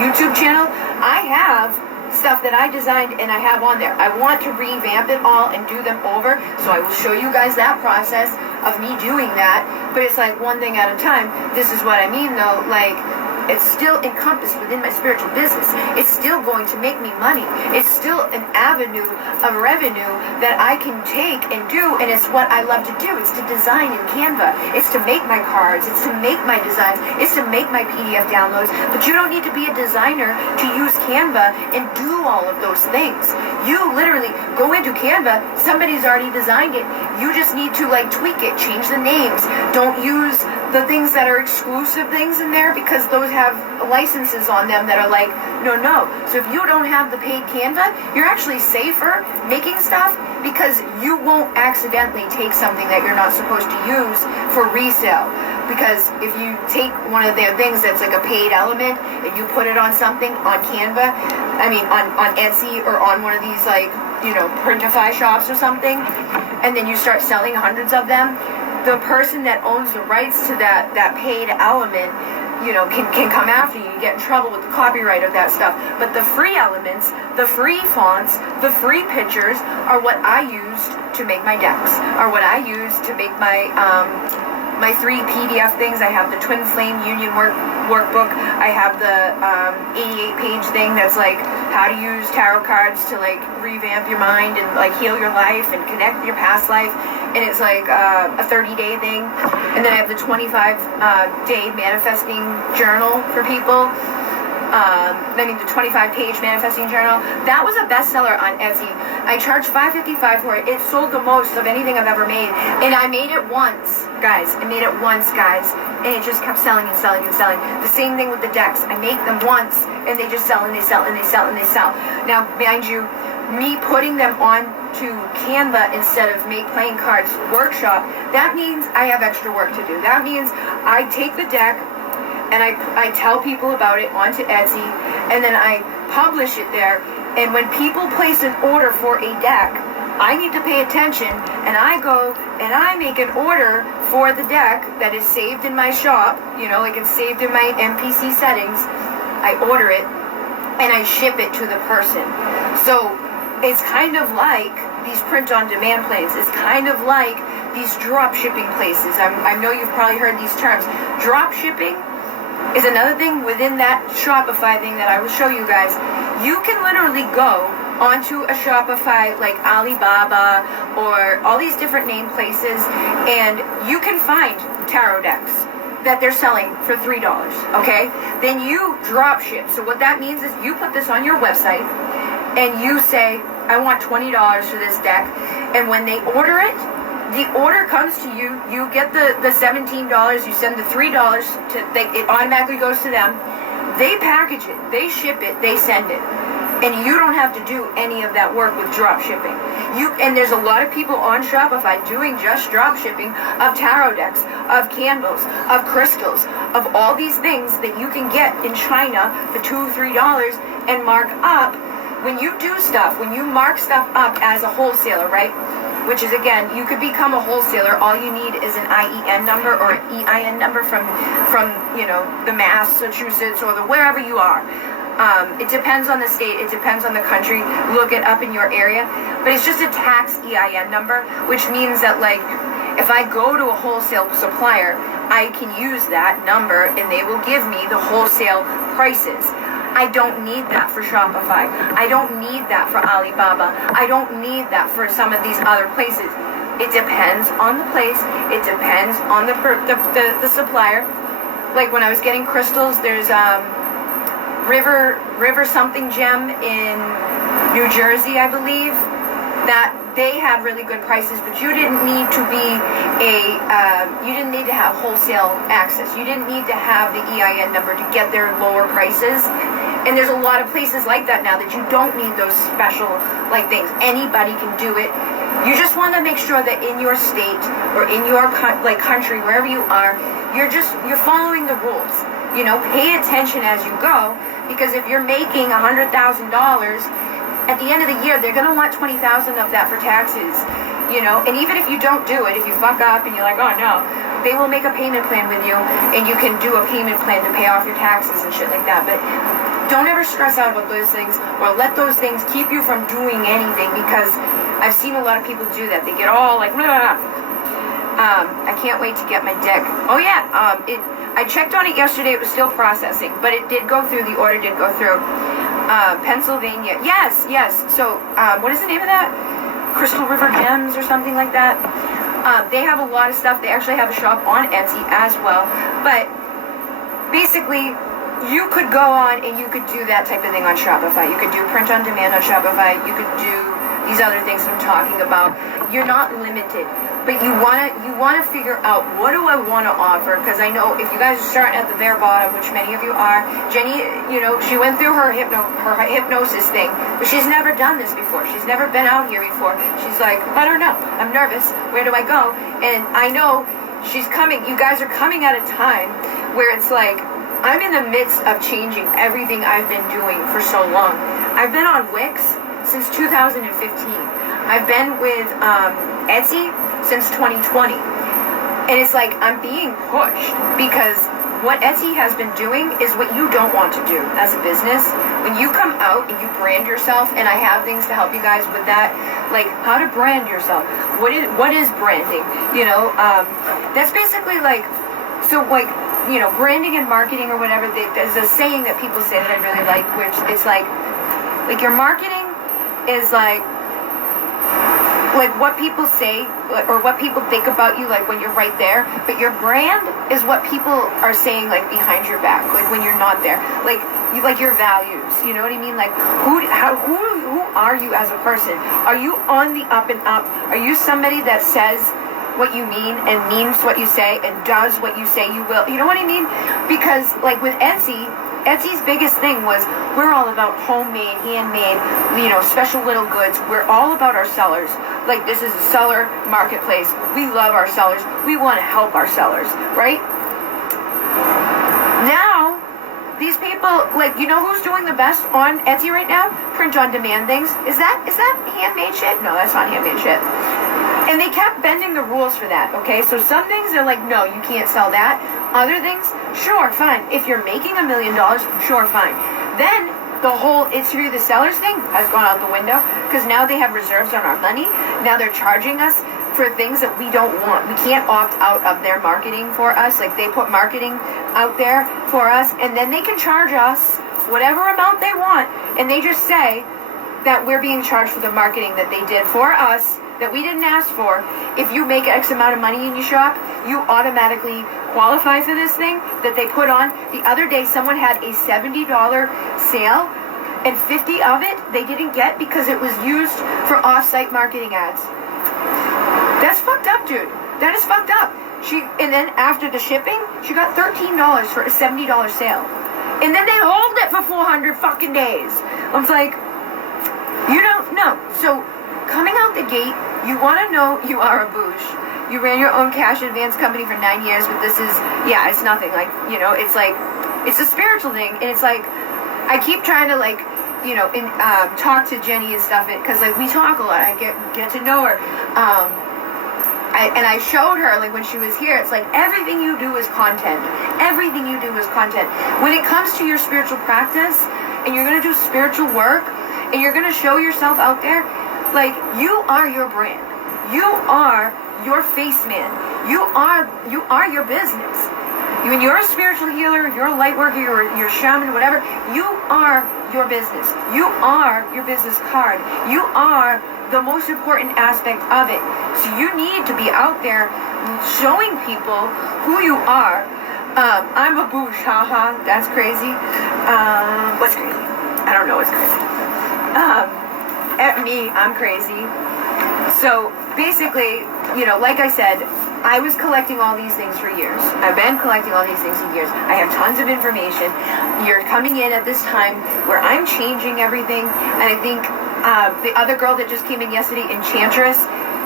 YouTube channel, I have stuff that I designed and I have on there. I want to revamp it all and do them over, so I will show you guys that process of me doing that. But it's like one thing at a time. This is what I mean though, like, it's still encompassed within my spiritual business. It's still going to make me money. It's still an avenue of revenue that I can take and do, and it's what I love to do. It's to design in Canva. It's to make my cards. It's to make my designs. It's to make my PDF downloads. But you don't need to be a designer to use Canva and do all of those things. You literally go into Canva, somebody's already designed it. You just need to, like, tweak it, change the names. Don't use the things that are exclusive things in there, because those have licenses on them that are like, no. So if you don't have the paid Canva, you're actually safer making stuff, because you won't accidentally take something that you're not supposed to use for resale. Because if you take one of their things that's like a paid element and you put it on something on Canva, I mean on Etsy, or on one of these, like, you know, Printify shops or something, and then you start selling hundreds of them, the person that owns the rights to that paid element, you know, can come after you. You get in trouble with the copyright of that stuff. But the free elements, the free fonts, the free pictures are what I used to make my decks, are what I used to make my my 3 PDF things. I have the Twin Flame Union workbook. I have the 88-page thing that's like how to use tarot cards to, like, revamp your mind and, like, heal your life and connect with your past life. And it's like a 30-day thing. And then I have the 25-day manifesting journal for people. The 25-page manifesting journal. That was a bestseller on Etsy. I charged $5.55 for it. It sold the most of anything I've ever made. And I made it once, guys. And it just kept selling and selling and selling. The same thing with the decks. I make them once, and they just sell and they sell and they sell and they sell. Now, mind you, me putting them on to Canva instead of Make Playing Cards workshop, that means I have extra work to do. That means I take the deck and I tell people about it onto Etsy, and then I publish it there. And when people place an order for a deck, I need to pay attention, and I go and I make an order for the deck that is saved in my shop, you know, like it's saved in my MPC settings. I order it and I ship it to the person. So it's kind of like these print-on-demand places. It's kind of like these drop shipping places. I know you've probably heard these terms. Drop shipping is another thing within that Shopify thing that I will show you guys. You can literally go onto a Shopify like Alibaba or all these different name places, and you can find tarot decks. that they're selling for $3, okay? Then you drop ship. So what that means is you put this on your website and you say, I want $20 for this deck. And when they order it, the order comes to you, you get the $17, you send the $3 it automatically goes to them. They package it, they ship it, they send it. And you don't have to do any of that work with drop shipping. And there's a lot of people on Shopify doing just drop shipping of tarot decks, of candles, of crystals, of all these things that you can get in China for $2-3 and mark up. When you do stuff, when you mark stuff up as a wholesaler, right? Which is, again, you could become a wholesaler. All you need is an IEN number or an EIN number from the Massachusetts or the wherever you are. It depends on the state, it depends on the country. Look it up in your area. But it's just a tax EIN number, which means that, like, if I go to a wholesale supplier, I can use that number and they will give me the wholesale prices. I don't need that for Shopify. I don't need that for Alibaba. I don't need that for some of these other places. It depends on the place. It depends on the supplier. Like when I was getting crystals, there's River something gem in New Jersey, I believe, that they had really good prices, but you didn't need to be you didn't need to have wholesale access. You didn't need to have the EIN number to get their lower prices. And there's a lot of places like that now that you don't need those special like things. Anybody can do it. You just want to make sure that in your state or in your country, wherever you are, you're following the rules. You know, pay attention as you go, because if you're making $100,000, at the end of the year, they're going to want $20,000 of that for taxes, you know. And even if you don't do it, if you fuck up and you're like, oh no, they will make a payment plan with you, and you can do a payment plan to pay off your taxes and shit like that. But don't ever stress out about those things or let those things keep you from doing anything, because I've seen a lot of people do that. They get all like, blah. I can't wait to get my deck. Oh yeah, I checked on it yesterday. It was still processing, but it did go through. The order did go through. Pennsylvania. Yes. So, what is the name of that? Crystal River Gems or something like that. They have a lot of stuff. They actually have a shop on Etsy as well. But basically, you could go on and you could do that type of thing on Shopify. You could do print on demand on Shopify. You could do these other things I'm talking about. You're not limited. But you wanna figure out, what do I want to offer? Because I know if you guys are starting at the bare bottom, which many of you are, Jenny, you know, she went through her hypnosis thing, but she's never done this before. She's never been out here before. She's like, I don't know, I'm nervous. Where do I go? And I know she's coming. You guys are coming at a time where it's like, I'm in the midst of changing everything I've been doing for so long. I've been on Wix since 2015. I've been with Etsy since 2020. And it's like I'm being pushed, because what Etsy has been doing is what you don't want to do as a business. When you come out and you brand yourself, and I have things to help you guys with that, like how to brand yourself. What is branding? You know, that's basically like, so like, you know, branding and marketing or whatever, there's a saying that people say that I really like, which is like your marketing is like what people say or what people think about you, like when you're right there, but your brand is what people are saying like behind your back, like when you're not there, like your values, you know what I mean? Like who are you as a person? Are you on the up and up? Are you somebody that says what you mean and means what you say and does what you say you will? You know what I mean? Because like with Etsy's biggest thing was, we're all about homemade, handmade, you know, special little goods. We're all about our sellers. Like, this is a seller marketplace. We love our sellers. We want to help our sellers, right? Now, these people, like, you know who's doing the best on Etsy right now? Print on demand things. Is that handmade shit? No, that's not handmade shit. And they kept bending the rules for that, okay? So some things they're like, no, you can't sell that. Other things, sure, fine. If you're making $1 million, sure, fine. Then the whole it's through the sellers thing has gone out the window, because now they have reserves on our money. Now they're charging us for things that we don't want. We can't opt out of their marketing for us. Like, they put marketing out there for us, and then they can charge us whatever amount they want, and they just say that we're being charged for the marketing that they did for us that we didn't ask for. If you make X amount of money in your shop, you automatically qualify for this thing that they put on. The other day, someone had a $70 sale, and 50 of it they didn't get because it was used for off-site marketing ads. That's fucked up, dude. That is fucked up. And then after the shipping, she got $13 for a $70 sale. And then they hold it for 400 fucking days. I was like, you don't know. So coming out the gate, you want to know you are a boosh. You ran your own cash advance company for 9 years, but this is, yeah, it's nothing. Like, you know, it's like, it's a spiritual thing. And it's like, I keep trying to, like, you know, talk to Jenny and stuff, because, like, we talk a lot. I get to know her. And I showed her, like, when she was here, it's like, everything you do is content. Everything you do is content. When it comes to your spiritual practice, and you're going to do spiritual work, and you're going to show yourself out there, like, you are your brand. You are your face man. You are your business. When you're a spiritual healer, if you're a light worker, you're a shaman, whatever, you are your business. You are your business card. You are the most important aspect of it. So you need to be out there showing people who you are. I'm a boosh, haha, that's crazy. What's crazy? I don't know what's crazy. At me, I'm crazy. So basically, you know, like I said, I was collecting all these things for years. I've been collecting all these things for years. I have tons of information. You're coming in at this time where I'm changing everything. And I think the other girl that just came in yesterday, Enchantress,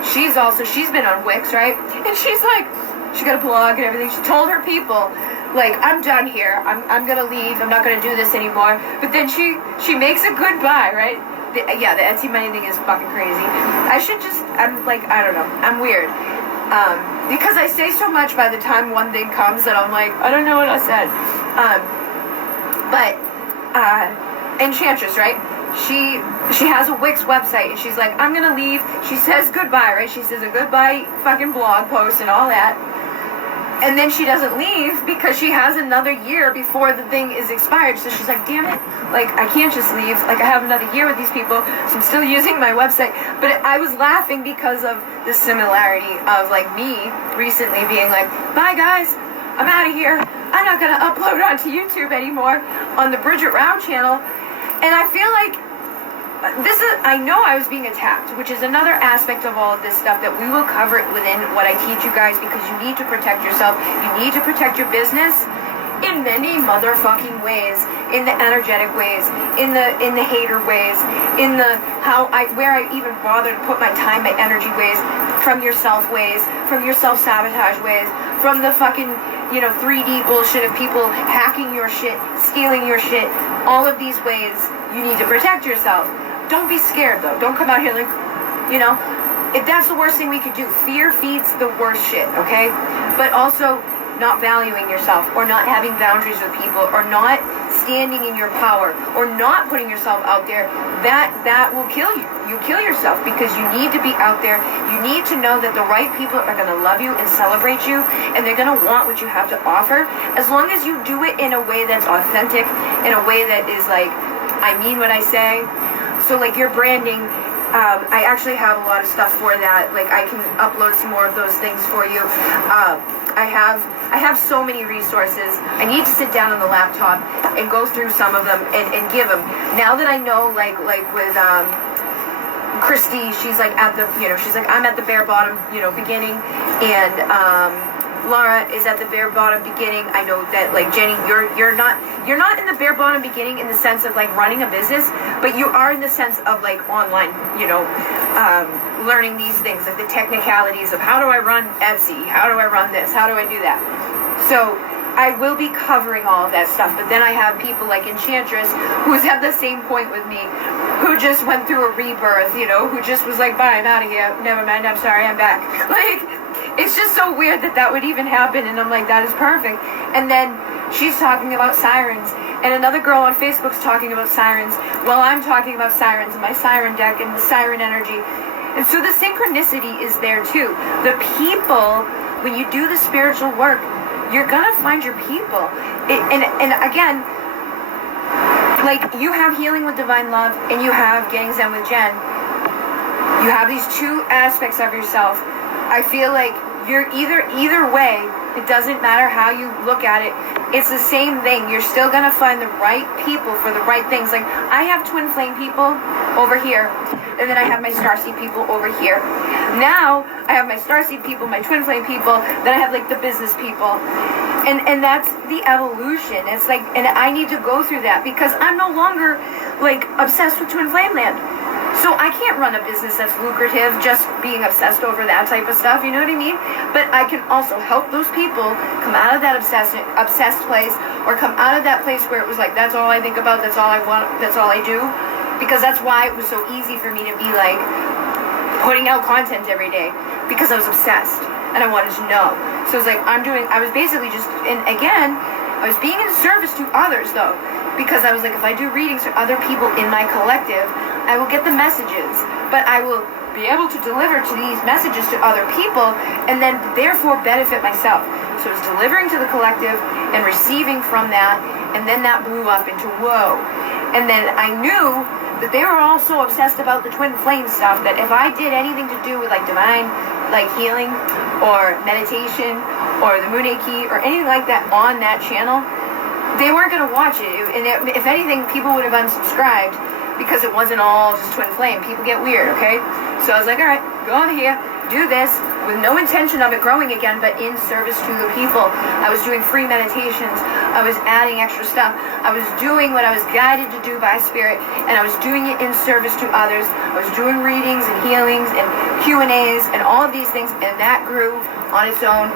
she's been on Wix, right? And she's like, she got a blog and everything. She told her people, like, I'm done here. I'm going to leave. I'm not going to do this anymore. But then she makes a goodbye, right? The Etsy money thing is fucking crazy. I'm like, I don't know. I'm weird. Because I say so much by the time one thing comes that I'm like, I don't know what I said. But Enchantress, right? She has a Wix website, and she's like, I'm gonna leave. She says goodbye, right? She says a goodbye fucking blog post and all that. And then she doesn't leave because she has another year before the thing is expired. So she's like, damn it, like, I can't just leave. Like, I have another year with these people, so I'm still using my website. But I was laughing because of the similarity of, like, me recently being like, bye guys, I'm out of here. I'm not gonna upload onto YouTube anymore on the Bridget Rao channel. And I feel like I know I was being attacked, which is another aspect of all of this stuff that we will cover within what I teach you guys, because you need to protect yourself. You need to protect your business in many motherfucking ways, in the energetic ways, in the hater ways, in the where I even bother to put my time, my energy ways, from your self ways, from your self-sabotage ways, from the fucking, you know, 3D bullshit of people hacking your shit, stealing your shit. All of these ways you need to protect yourself. Don't be scared, though. Don't come out here like, you know, if that's the worst thing we could do. Fear feeds the worst shit, okay? But also not valuing yourself, or not having boundaries with people, or not standing in your power, or not putting yourself out there, that will kill you. You kill yourself, because you need to be out there. You need to know that the right people are going to love you and celebrate you, and they're going to want what you have to offer, as long as you do it in a way that's authentic, in a way that is like, I mean what I say. So, like, your branding, I actually have a lot of stuff for that. Like, I can upload some more of those things for you. I have so many resources. I need to sit down on the laptop and go through some of them and give them. Now that I know, like with Christy, she's like at the, you know, she's like, I'm at the bare bottom, you know, beginning, and Laura is at the bare bottom beginning. I know that, like, Jenny, you're not in the bare bottom beginning in the sense of, like, running a business, but you are in the sense of, like, online, you know, learning these things, like the technicalities of how do I run Etsy, how do I run this, how do I do that. So I will be covering all of that stuff, but then I have people like Enchantress, who's at the same point with me, who just went through a rebirth, you know, who just was like, bye, I'm out of here, never mind, I'm sorry, I'm back. Like, it's just so weird that would even happen, and I'm like, that is perfect. And then she's talking about sirens, and another girl on Facebook's talking about sirens, while I'm talking about sirens and my siren deck and the siren energy. And so the synchronicity is there too. The people, when you do the spiritual work, you're gonna find your people. And again, like, you have healing with divine love, and you have getting zen with Jen. You have these two aspects of yourself. I feel like you're either way, It doesn't matter how you look at it. It's the same thing. You're still going to find the right people for the right things. Like, I have twin flame people over here, and then I have my starseed people over here. Now, I have my starseed people, my twin flame people, then I have, like, the business people. And that's the evolution. It's like, and I need to go through that because I'm no longer, like, obsessed with twin flame land. So I can't run a business that's lucrative just being obsessed over that type of stuff, you know what I mean? But I can also help those people come out of that obsessed place, or come out of that place where it was like, that's all I think about, that's all I want, that's all I do. Because that's why it was so easy for me to be like putting out content every day, because I was obsessed and I wanted to know. So it's like I was basically just, and again, I was being in service to others though, because I was like, if I do readings for other people in my collective, I will get the messages, but I will be able to deliver to these messages to other people and then therefore benefit myself. So it's delivering to the collective and receiving from that, and then that blew up into whoa. And then I knew that they were all so obsessed about the twin flame stuff that if I did anything to do with like divine, like healing or meditation or the Moon Key or anything like that on that channel, they weren't going to watch it. And if anything, people would have unsubscribed because it wasn't all just twin flame. People get weird, okay? So I was like, all right, go over here, do this with no intention of it growing again, but in service to the people. I was doing free meditations. I was adding extra stuff. I was doing what I was guided to do by spirit, and I was doing it in service to others. I was doing readings and healings and Q&As and all of these things, and that grew on its own.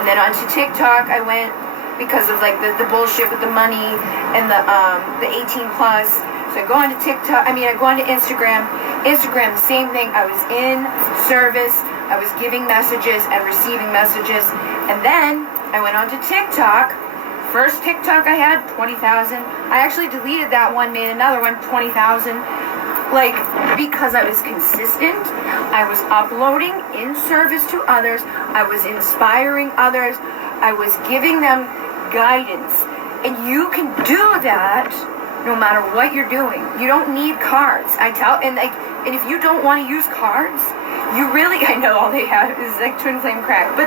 And then onto TikTok I went because of like the bullshit with the money and the 18 plus. So I go on to TikTok, I go on to Instagram. Instagram, the same thing. I was in service. I was giving messages and receiving messages. And then I went on to TikTok. First TikTok I had, 20,000. I actually deleted that one, made another one, 20,000. Like, because I was consistent. I was uploading in service to others. I was inspiring others. I was giving them guidance. And you can do that no matter what you're doing. You don't need cards. And if you don't want to use cards, you really, I know all they have is like twin flame crack, but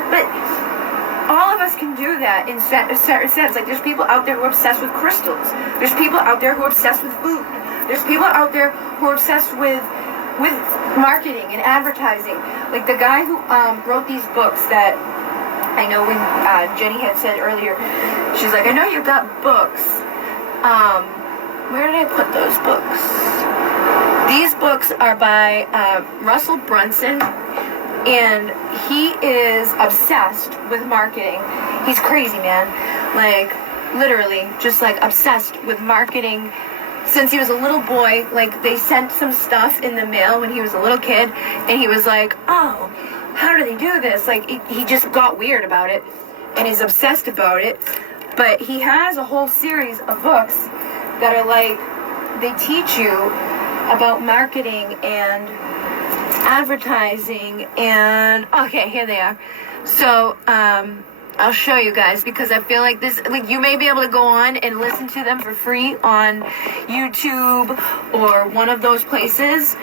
all of us can do that in a certain sense. Like, there's people out there who are obsessed with crystals. There's people out there who are obsessed with food. There's people out there who are obsessed with marketing and advertising. Like the guy who wrote these books that I know when Jenny had said earlier, she's like, I know you've got books. Where did I put those books? These books are by Russell Brunson, and he is obsessed with marketing. He's crazy, man. Like, literally, just like obsessed with marketing since he was a little boy. Like, they sent some stuff in the mail when he was a little kid, and he was like, oh, how do they do this? Like, he just got weird about it, and he's obsessed about it. But he has a whole series of books that are like, they teach you about marketing and advertising and, okay, here they are. So, I'll show you guys because I feel like this, like, you may be able to go on and listen to them for free on YouTube or one of those places.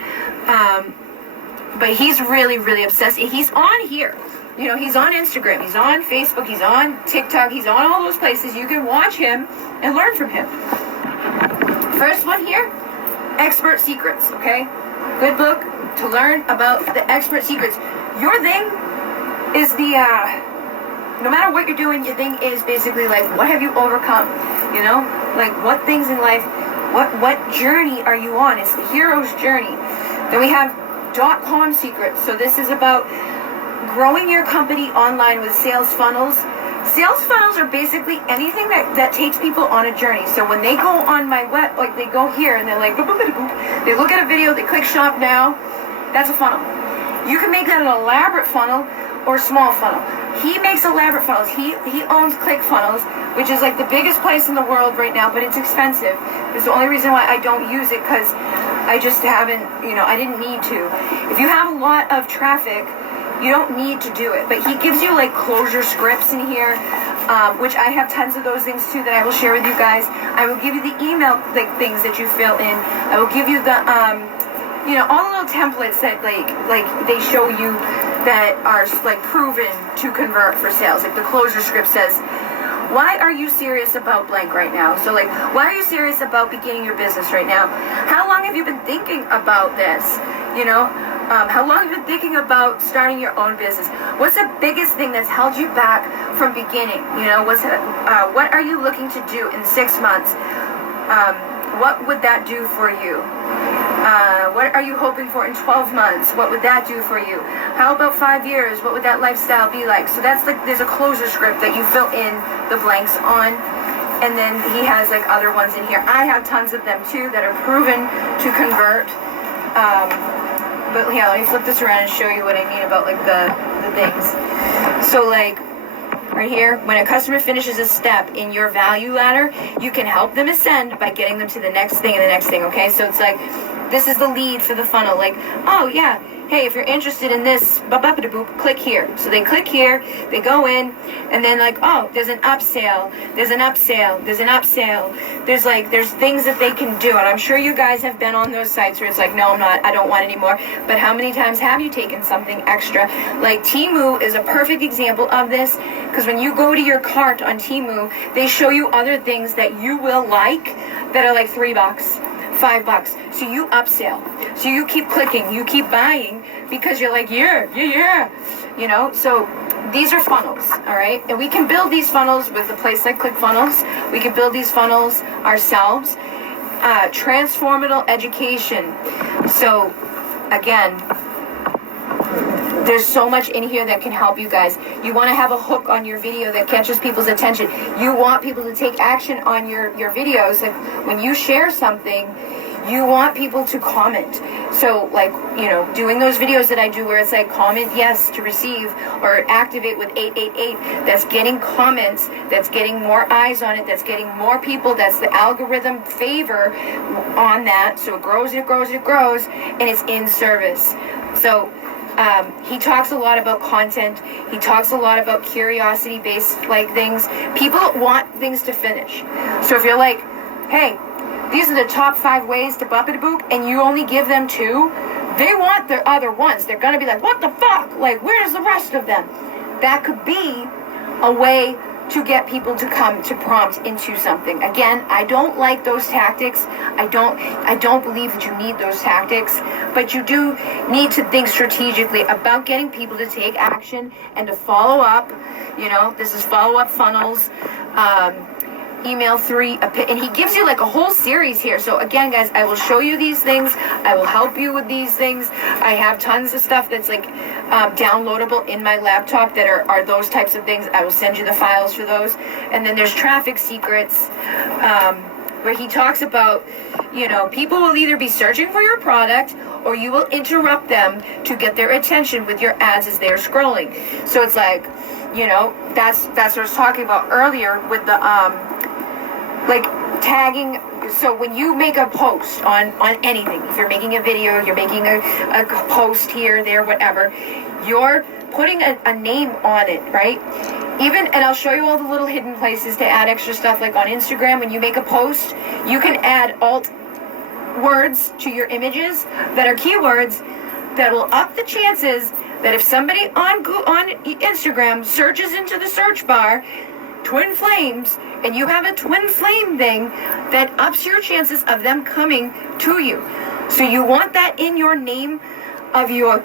But he's really, really obsessed. He's on here. You know, he's on Instagram, he's on Facebook, he's on TikTok, he's on all those places. You can watch him and learn from him. First one here, Expert Secrets, okay? Good book to learn about the expert secrets. Your thing is no matter what you're doing, your thing is basically like, what have you overcome? You know? Like, what things in life, what journey are you on? It's the hero's journey. Then we have .com secrets. So this is about growing your company online with sales funnels. Sales funnels are basically anything that takes people on a journey. So when they go on my web, like they go here and they're like, boop, boop, boop, boop. They look at a video, they click shop now. That's a funnel. You can make that an elaborate funnel or small funnel. He makes elaborate funnels. He owns ClickFunnels, which is like the biggest place in the world right now, but it's expensive. It's the only reason why I don't use it, because I just haven't, I didn't need to. If you have a lot of traffic, you don't need to do it. But he gives you like closure scripts in here, which I have tons of those things too that I will share with you guys. I will give you the email like things that you fill in. I will give you the all the little templates that like they show you that are like proven to convert for sales. Like the closure script says, why are you serious about blank right now? So like, why are you serious about beginning your business right now? How long have you been thinking about this? You know, how long have you been thinking about starting your own business? What's the biggest thing that's held you back from beginning? You know, what are you looking to do in 6 months? What would that do for you? What are you hoping for in 12 months? What would that do for you? How about 5 years? What would that lifestyle be like? So that's like, there's a closure script that you fill in the blanks on. And then he has like other ones in here. I have tons of them too that are proven to convert. But yeah, let me flip this around and show you what I mean about like the things. So like, right here, when a customer finishes a step in your value ladder, you can help them ascend by getting them to the next thing and the next thing, okay? So it's like, this is the lead for the funnel. Like, oh yeah, hey, if you're interested in this, click here. So they click here, they go in, and then like, oh, there's an upsell, there's an upsell, there's an upsell. There's things that they can do. And I'm sure you guys have been on those sites where it's like, no, I'm not, I don't want anymore. But how many times have you taken something extra? Like Temu is a perfect example of this, because when you go to your cart on Temu, they show you other things that you will like that are like $3, $5. So you upsell. So you keep clicking, you keep buying because you're like, yeah. You know, so these are funnels, all right? And we can build these funnels with a place like ClickFunnels. We can build these funnels ourselves. Transformative education. So again, there's so much in here that can help you guys. You want to have a hook on your video that catches people's attention. You want people to take action on your videos. Like when you share something, you want people to comment. So like, you know, doing those videos that I do where it's like comment yes to receive or activate with 888, that's getting comments, that's getting more eyes on it, that's getting more people, that's the algorithm favor on that. So it grows, and it's in service. So he talks a lot about content. He talks a lot about curiosity-based like things. People want things to finish. So if you're like, hey, these are the top 5 ways to boop, and you only give them 2, they want the other ones. They're gonna be like, what the fuck? Like, where's the rest of them? That could be a way to get people to come to prompt into something. Again, I don't like those tactics. I don't believe that you need those tactics, but you do need to think strategically about getting people to take action and to follow up. You know, this is follow-up funnels. Email 3, and he gives you like a whole series here. So again, guys, I will show you these things. I will help you with these things. I have tons of stuff that's like downloadable in my laptop that are those types of things. I will send you the files for those. And then there's traffic secrets, where he talks about, you know, people will either be searching for your product or you will interrupt them to get their attention with your ads as they're scrolling. So it's like, you know, that's what I was talking about earlier with the like tagging. So when you make a post on anything, if you're making a video, you're making a post here, there, whatever, you're putting a name on it, right? Even, and I'll show you all the little hidden places to add extra stuff. Like on Instagram, when you make a post, you can add alt words to your images that are keywords that will up the chances that if somebody on Instagram searches into the search bar twin flames, and you have a twin flame thing, that ups your chances of them coming to you. So you want that in your name of your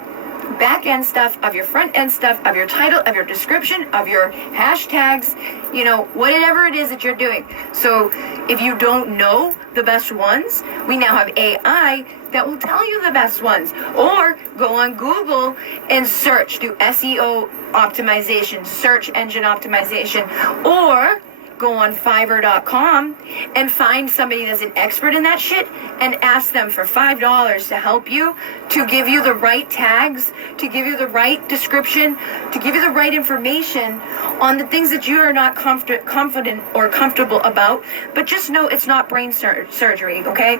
back end stuff, of your front end stuff, of your title, of your description, of your hashtags, you know, whatever it is that you're doing. So if you don't know the best ones, we now have AI that will tell you the best ones. Or go on Google and search, do SEO optimization, search engine optimization, or go on Fiverr.com and find somebody that's an expert in that shit and ask them for $5 to help you, to give you the right tags, to give you the right description, to give you the right information on the things that you are not confident or comfortable about. But just know it's not brain surgery, okay?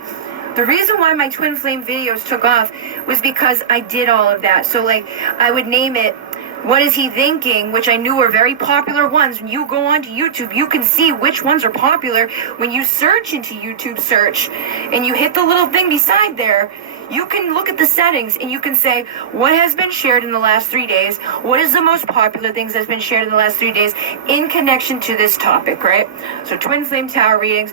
The reason why my twin flame videos took off was because I did all of that. So like, I would name it, What Is He Thinking?, which I knew were very popular ones. When you go onto YouTube, you can see which ones are popular. When you search into YouTube search and you hit the little thing beside there, you can look at the settings and you can say, what has been shared in the last 3 days? What is the most popular things that's been shared in the last 3 days in connection to this topic, right? So twin flame tower readings,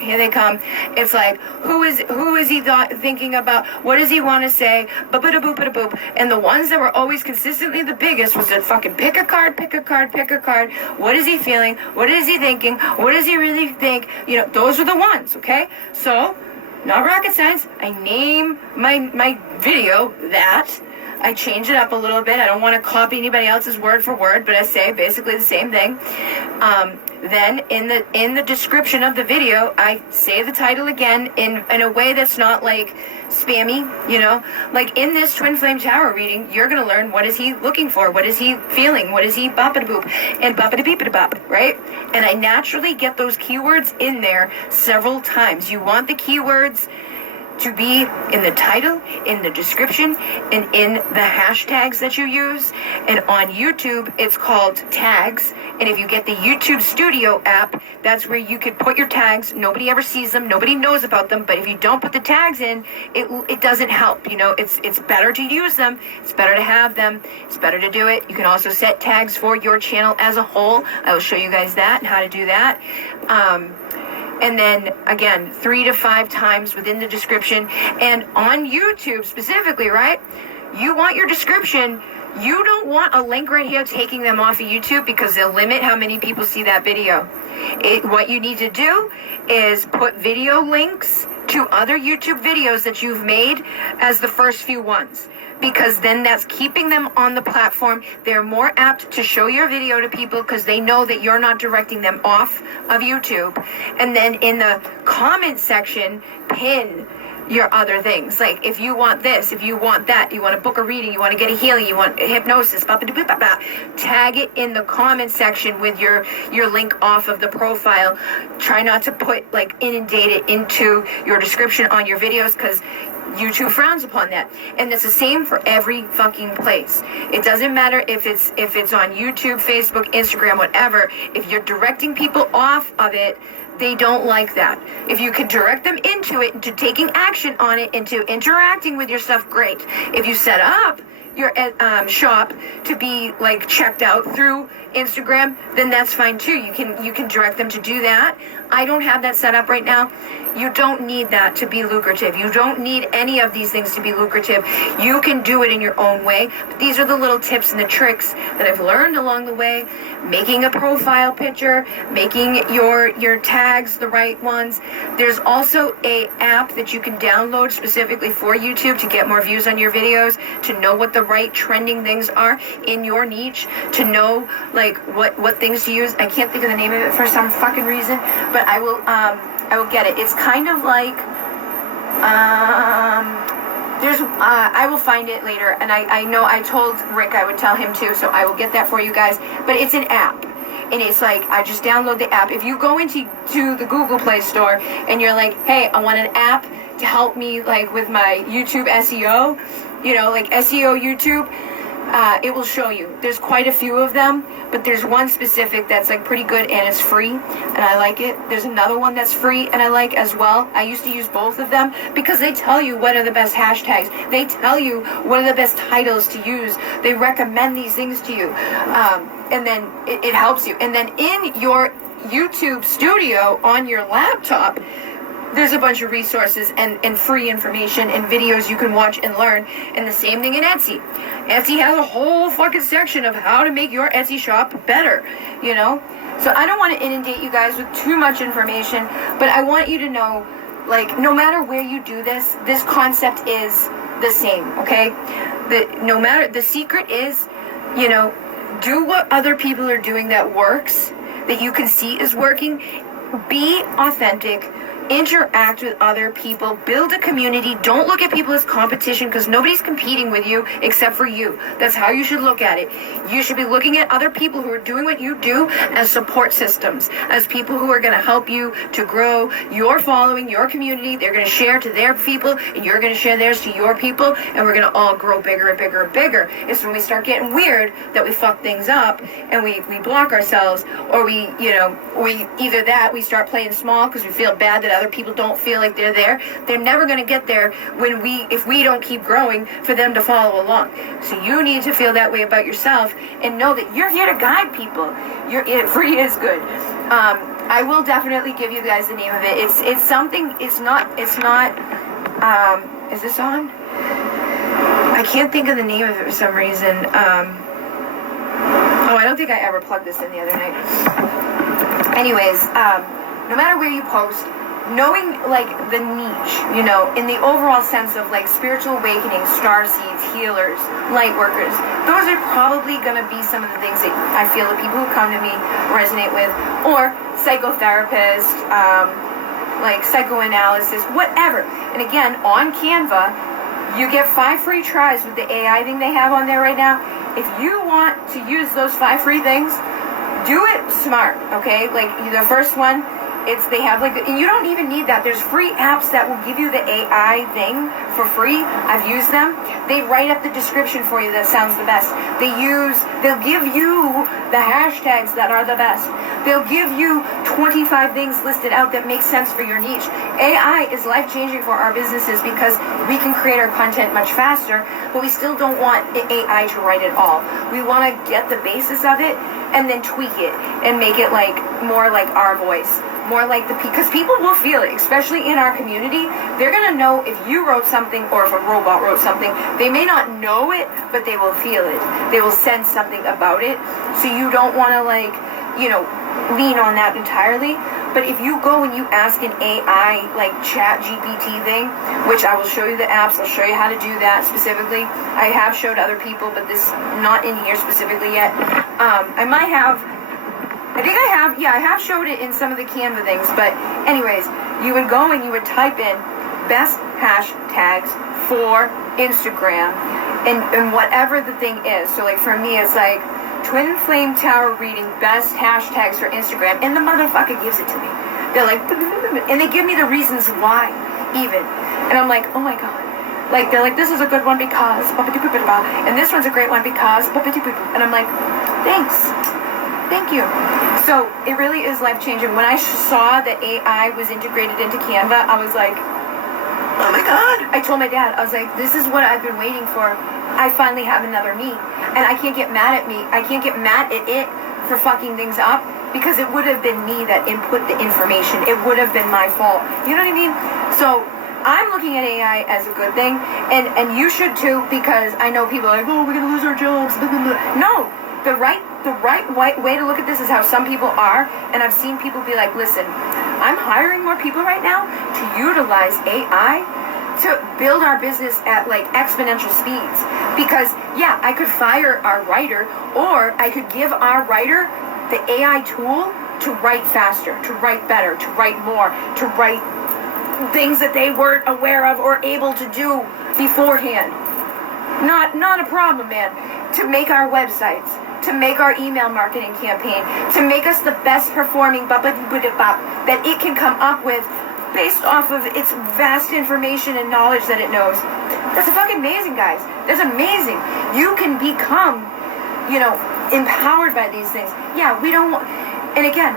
here they come. It's like, who is he thinking about? What does he want to say? Boop. And the ones that were always consistently the biggest was to fucking pick a card. What is he feeling? What is he thinking? What does he really think? You know, those are the ones, okay? So, not rocket science. I name my video that. I change it up a little bit. I don't want to copy anybody else's word for word, but I say basically the same thing. Then in the description of the video, I say the title again in a way that's not like spammy, you know. Like in this twin flame tower reading, you're gonna learn what is he looking for, what is he feeling, what is he boppity-boop and boppity-beepity-bop, right? And I naturally get those keywords in there several times. You want the keywords to be in the title, in the description, and in the hashtags that you use. And on YouTube, it's called tags. And if you get the YouTube Studio app, that's where you can put your tags. Nobody ever sees them. Nobody knows about them. But if you don't put the tags in, it doesn't help. You know, it's better to use them. It's better to have them. It's better to do it. You can also set tags for your channel as a whole. I will show you guys that and how to do that. And then, again, 3 to 5 times within the description. And on YouTube specifically, right? You want your description. You don't want a link right here taking them off of YouTube because they'll limit how many people see that video. What you need to do is put video links to other YouTube videos that you've made as the first few ones. Because then that's keeping them on the platform. They're more apt to show your video to people because they know that you're not directing them off of YouTube. And then in the comment section, pin your other things. Like if you want this, if you want that, you want to book a reading, you want to get a healing, you want hypnosis, tag it in the comment section with your link off of the profile. Try not to put inundate it into your description on your videos because YouTube frowns upon that. And it's the same for every fucking place. It doesn't matter if it's on YouTube, Facebook, Instagram, whatever. If you're directing people off of it, they don't like that. If you can direct them into it, into taking action on it, into interacting with your stuff, great. If you set up your shop to be checked out through Instagram, then that's fine too. You can direct them to do that. I don't have that set up right now. You don't need that to be lucrative. You don't need any of these things to be lucrative. You can do it in your own way. But these are the little tips and the tricks that I've learned along the way. Making a profile picture, making your tags the right ones. There's also a app that you can download specifically for YouTube to get more views on your videos, to know what the right trending things are in your niche, to know what things to use. I can't think of the name of it for some fucking reason, but I will get it. It's kind of like I will find it later, and I know I told Rick I would tell him too, so I will get that for you guys. But it's an app, and it's I just download the app. If you go into the Google Play Store and you're like, hey, I want an app to help me with my YouTube SEO, SEO YouTube, it will show you. There's quite a few of them, but there's one specific that's pretty good and it's free, and I like it. There's another one that's free and I like as well. I used to use both of them because they tell you what are the best hashtags. They tell you what are the best titles to use. They recommend these things to you, and then it helps you. And then in your YouTube Studio on your laptop, there's a bunch of resources and free information and videos you can watch and learn. And the same thing in Etsy. Etsy has a whole fucking section of how to make your Etsy shop better, So I don't want to inundate you guys with too much information, but I want you to know, no matter where you do this concept is the same, okay? The secret is, do what other people are doing that works, that you can see is working. Be authentic. Interact with other people, build a community. Don't look at people as competition because nobody's competing with you except for you. That's how you should look at it. You should be looking at other people who are doing what you do as support systems, as people who are going to help you to grow your following, your community. They're going to share to their people and you're going to share theirs to your people, and we're going to all grow bigger and bigger and bigger. It's when we start getting weird that we fuck things up and we block ourselves, or we either that we start playing small because we feel bad that other people don't feel like they're there. They're never going to get there if we don't keep growing for them to follow along. So you need to feel that way about yourself and know that you're here to guide people. Free is good. I will definitely give you guys the name of it. It's something. It's not. Is this on? I can't think of the name of it for some reason. I don't think I ever plugged this in the other night. Anyways, no matter where you post, knowing like the niche, you know, in the overall sense of like spiritual awakening, star seeds, healers, light workers, those are probably going to be some of the things that I feel that people who come to me resonate with, or psychotherapist, like psychoanalysis, whatever. And again, on Canva, you get 5 free tries with the AI thing they have on there right now. If you want to use those 5 free things, do it smart, okay? Like the first one, they have like, and you don't even need that. There's free apps that will give you the AI thing for free. I've used them. They write up the description for you that sounds the best. They'll give you the hashtags that are the best. They'll give you 25 things listed out that make sense for your niche. AI is life-changing for our businesses because we can create our content much faster, but we still don't want AI to write it all. We want to get the basis of it and then tweak it and make it like more like our voice. More like because people will feel it, especially in our community. They're gonna know if you wrote something or if a robot wrote something. They may not know it, but they will feel it. They will sense something about it. So you don't want to like, you know, lean on that entirely. But if you go and you ask an AI like chat GPT thing, which I will show you the apps, I'll show you how to do that specifically. I have showed other people, but this not in here specifically yet. I have showed it in some of the Canva things, but anyways, you would go and you would type in best hashtags for Instagram and whatever the thing is. So like for me, it's like Twin Flame Tower reading best hashtags for Instagram, and the motherfucker gives it to me. They're like, and they give me the reasons why even. And I'm like, oh my God. Like, they're like, this is a good one because, and this one's a great one because, and I'm like, thanks. Thank you. So it really is life-changing. When I saw that AI was integrated into Canva, I was like, oh my God. I told my dad, I was like, this is what I've been waiting for. I finally have another me. And I can't get mad at me. I can't get mad at it for fucking things up because it would have been me that input the information. It would have been my fault. You know what I mean? So I'm looking at AI as a good thing. And you should too, because I know people are like, oh, we're going to lose our jobs. No. The right way to look at this is how some people are, and I've seen people be like, listen, I'm hiring more people right now to utilize AI to build our business at like exponential speeds. Because yeah, I could fire our writer, or I could give our writer the AI tool to write faster, to write better, to write more, to write things that they weren't aware of or able to do beforehand. Not a problem, man. To make our websites, to make our email marketing campaign, to make us the best performing that it can come up with based off of its vast information and knowledge that it knows. That's fucking amazing, guys. That's amazing. You can become, you know, empowered by these things. Yeah, we don't want, and again,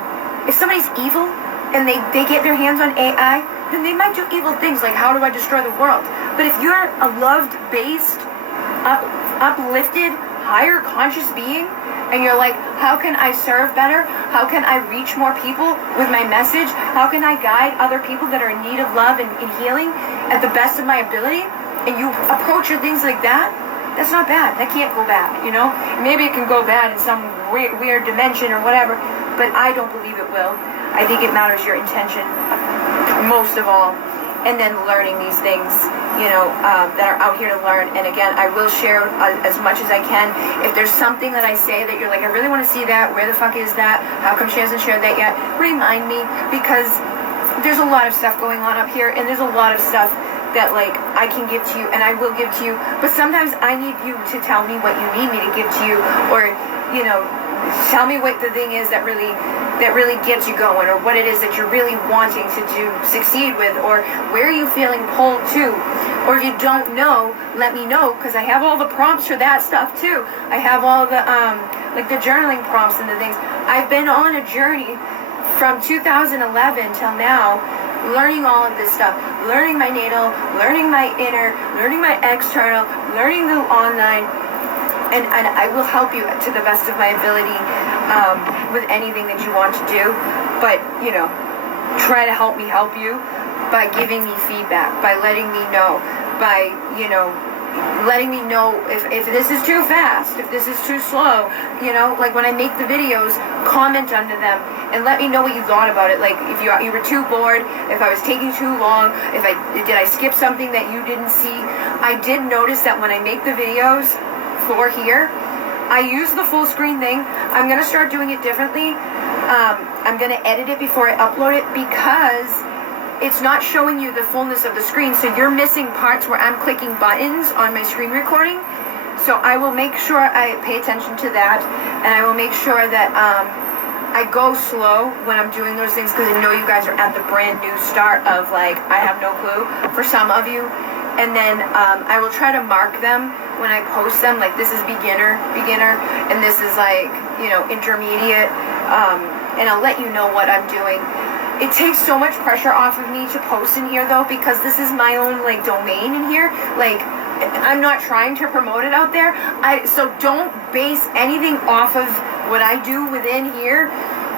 if somebody's evil and they get their hands on AI, then they might do evil things like, how do I destroy the world? But if you're a loved-based, uplifted, higher conscious being, and you're like, how can I serve better? How can I reach more people with my message? How can I guide other people that are in need of love and healing at the best of my ability? And you approach your things like that, that's not bad. That can't go bad, you know? Maybe it can go bad in some weird dimension or whatever, but I don't believe it will. I think it matters your intention most of all. And then learning these things, you know, that are out here to learn. And again, I will share as much as I can. If there's something that I say that you're like, I really want to see that, where the fuck is that? How come she hasn't shared that yet? Remind me, because there's a lot of stuff going on up here, and there's a lot of stuff that like I can give to you and I will give to you. But sometimes I need you to tell me what you need me to give to you, or, you know, tell me what the thing is that really gets you going, or what it is that you're really wanting to succeed with, or where are you feeling pulled to. Or if you don't know, let me know, because I have all the prompts for that stuff too. I have all the like the journaling prompts and the things. I've been on a journey from 2011 till now learning all of this stuff, learning my natal, learning my inner, learning my external, learning the online, and I will help you to the best of my ability with anything that you want to do. But, try to help me help you by giving me feedback, by letting me know, by, letting me know if this is too fast, if this is too slow, like when I make the videos, comment under them and let me know what you thought about it. Like if you were too bored, if I was taking too long, did I skip something that you didn't see. I did notice that when I make the videos for here, I use the full screen thing. I'm gonna start doing it differently. I'm gonna edit it before I upload it because it's not showing you the fullness of the screen, so you're missing parts where I'm clicking buttons on my screen recording. So I will make sure I pay attention to that, and I will make sure that I go slow when I'm doing those things, because I know you guys are at the brand new start of I have no clue for some of you. And then I will try to mark them when I post them, like this is beginner, and this is intermediate, and I'll let you know what I'm doing. It takes so much pressure off of me to post in here though, because this is my own domain in here. I'm not trying to promote it out there. So don't base anything off of what I do within here.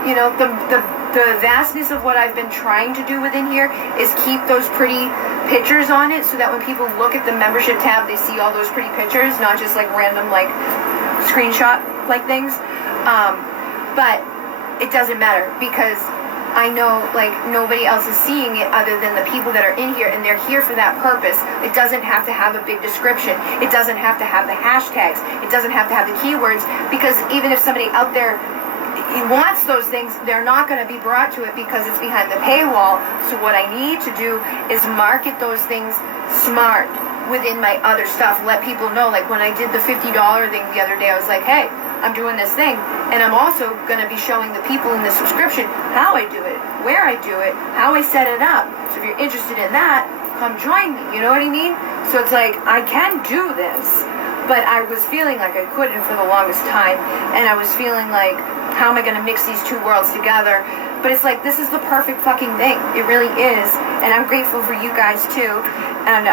The vastness of what I've been trying to do within here is keep those pretty pictures on it, so that when people look at the membership tab, they see all those pretty pictures, not just random screenshot things. But it doesn't matter, because I know nobody else is seeing it other than the people that are in here, and they're here for that purpose. It doesn't have to have a big description. It doesn't have to have the hashtags. It doesn't have to have the keywords, because even if somebody out there wants those things, they're not going to be brought to it because it's behind the paywall. So what I need to do is market those things smart within my other stuff. Let people know, when I did the $50 thing the other day, I was like, hey, I'm doing this thing, and I'm also going to be showing the people in the subscription how I do it, where I do it, how I set it up. So if you're interested in that, come join me, you know what I mean? So it's I can do this, but I was feeling like I couldn't for the longest time, and I was feeling how am I going to mix these two worlds together? But it's this is the perfect fucking thing. It really is, and I'm grateful for you guys too, and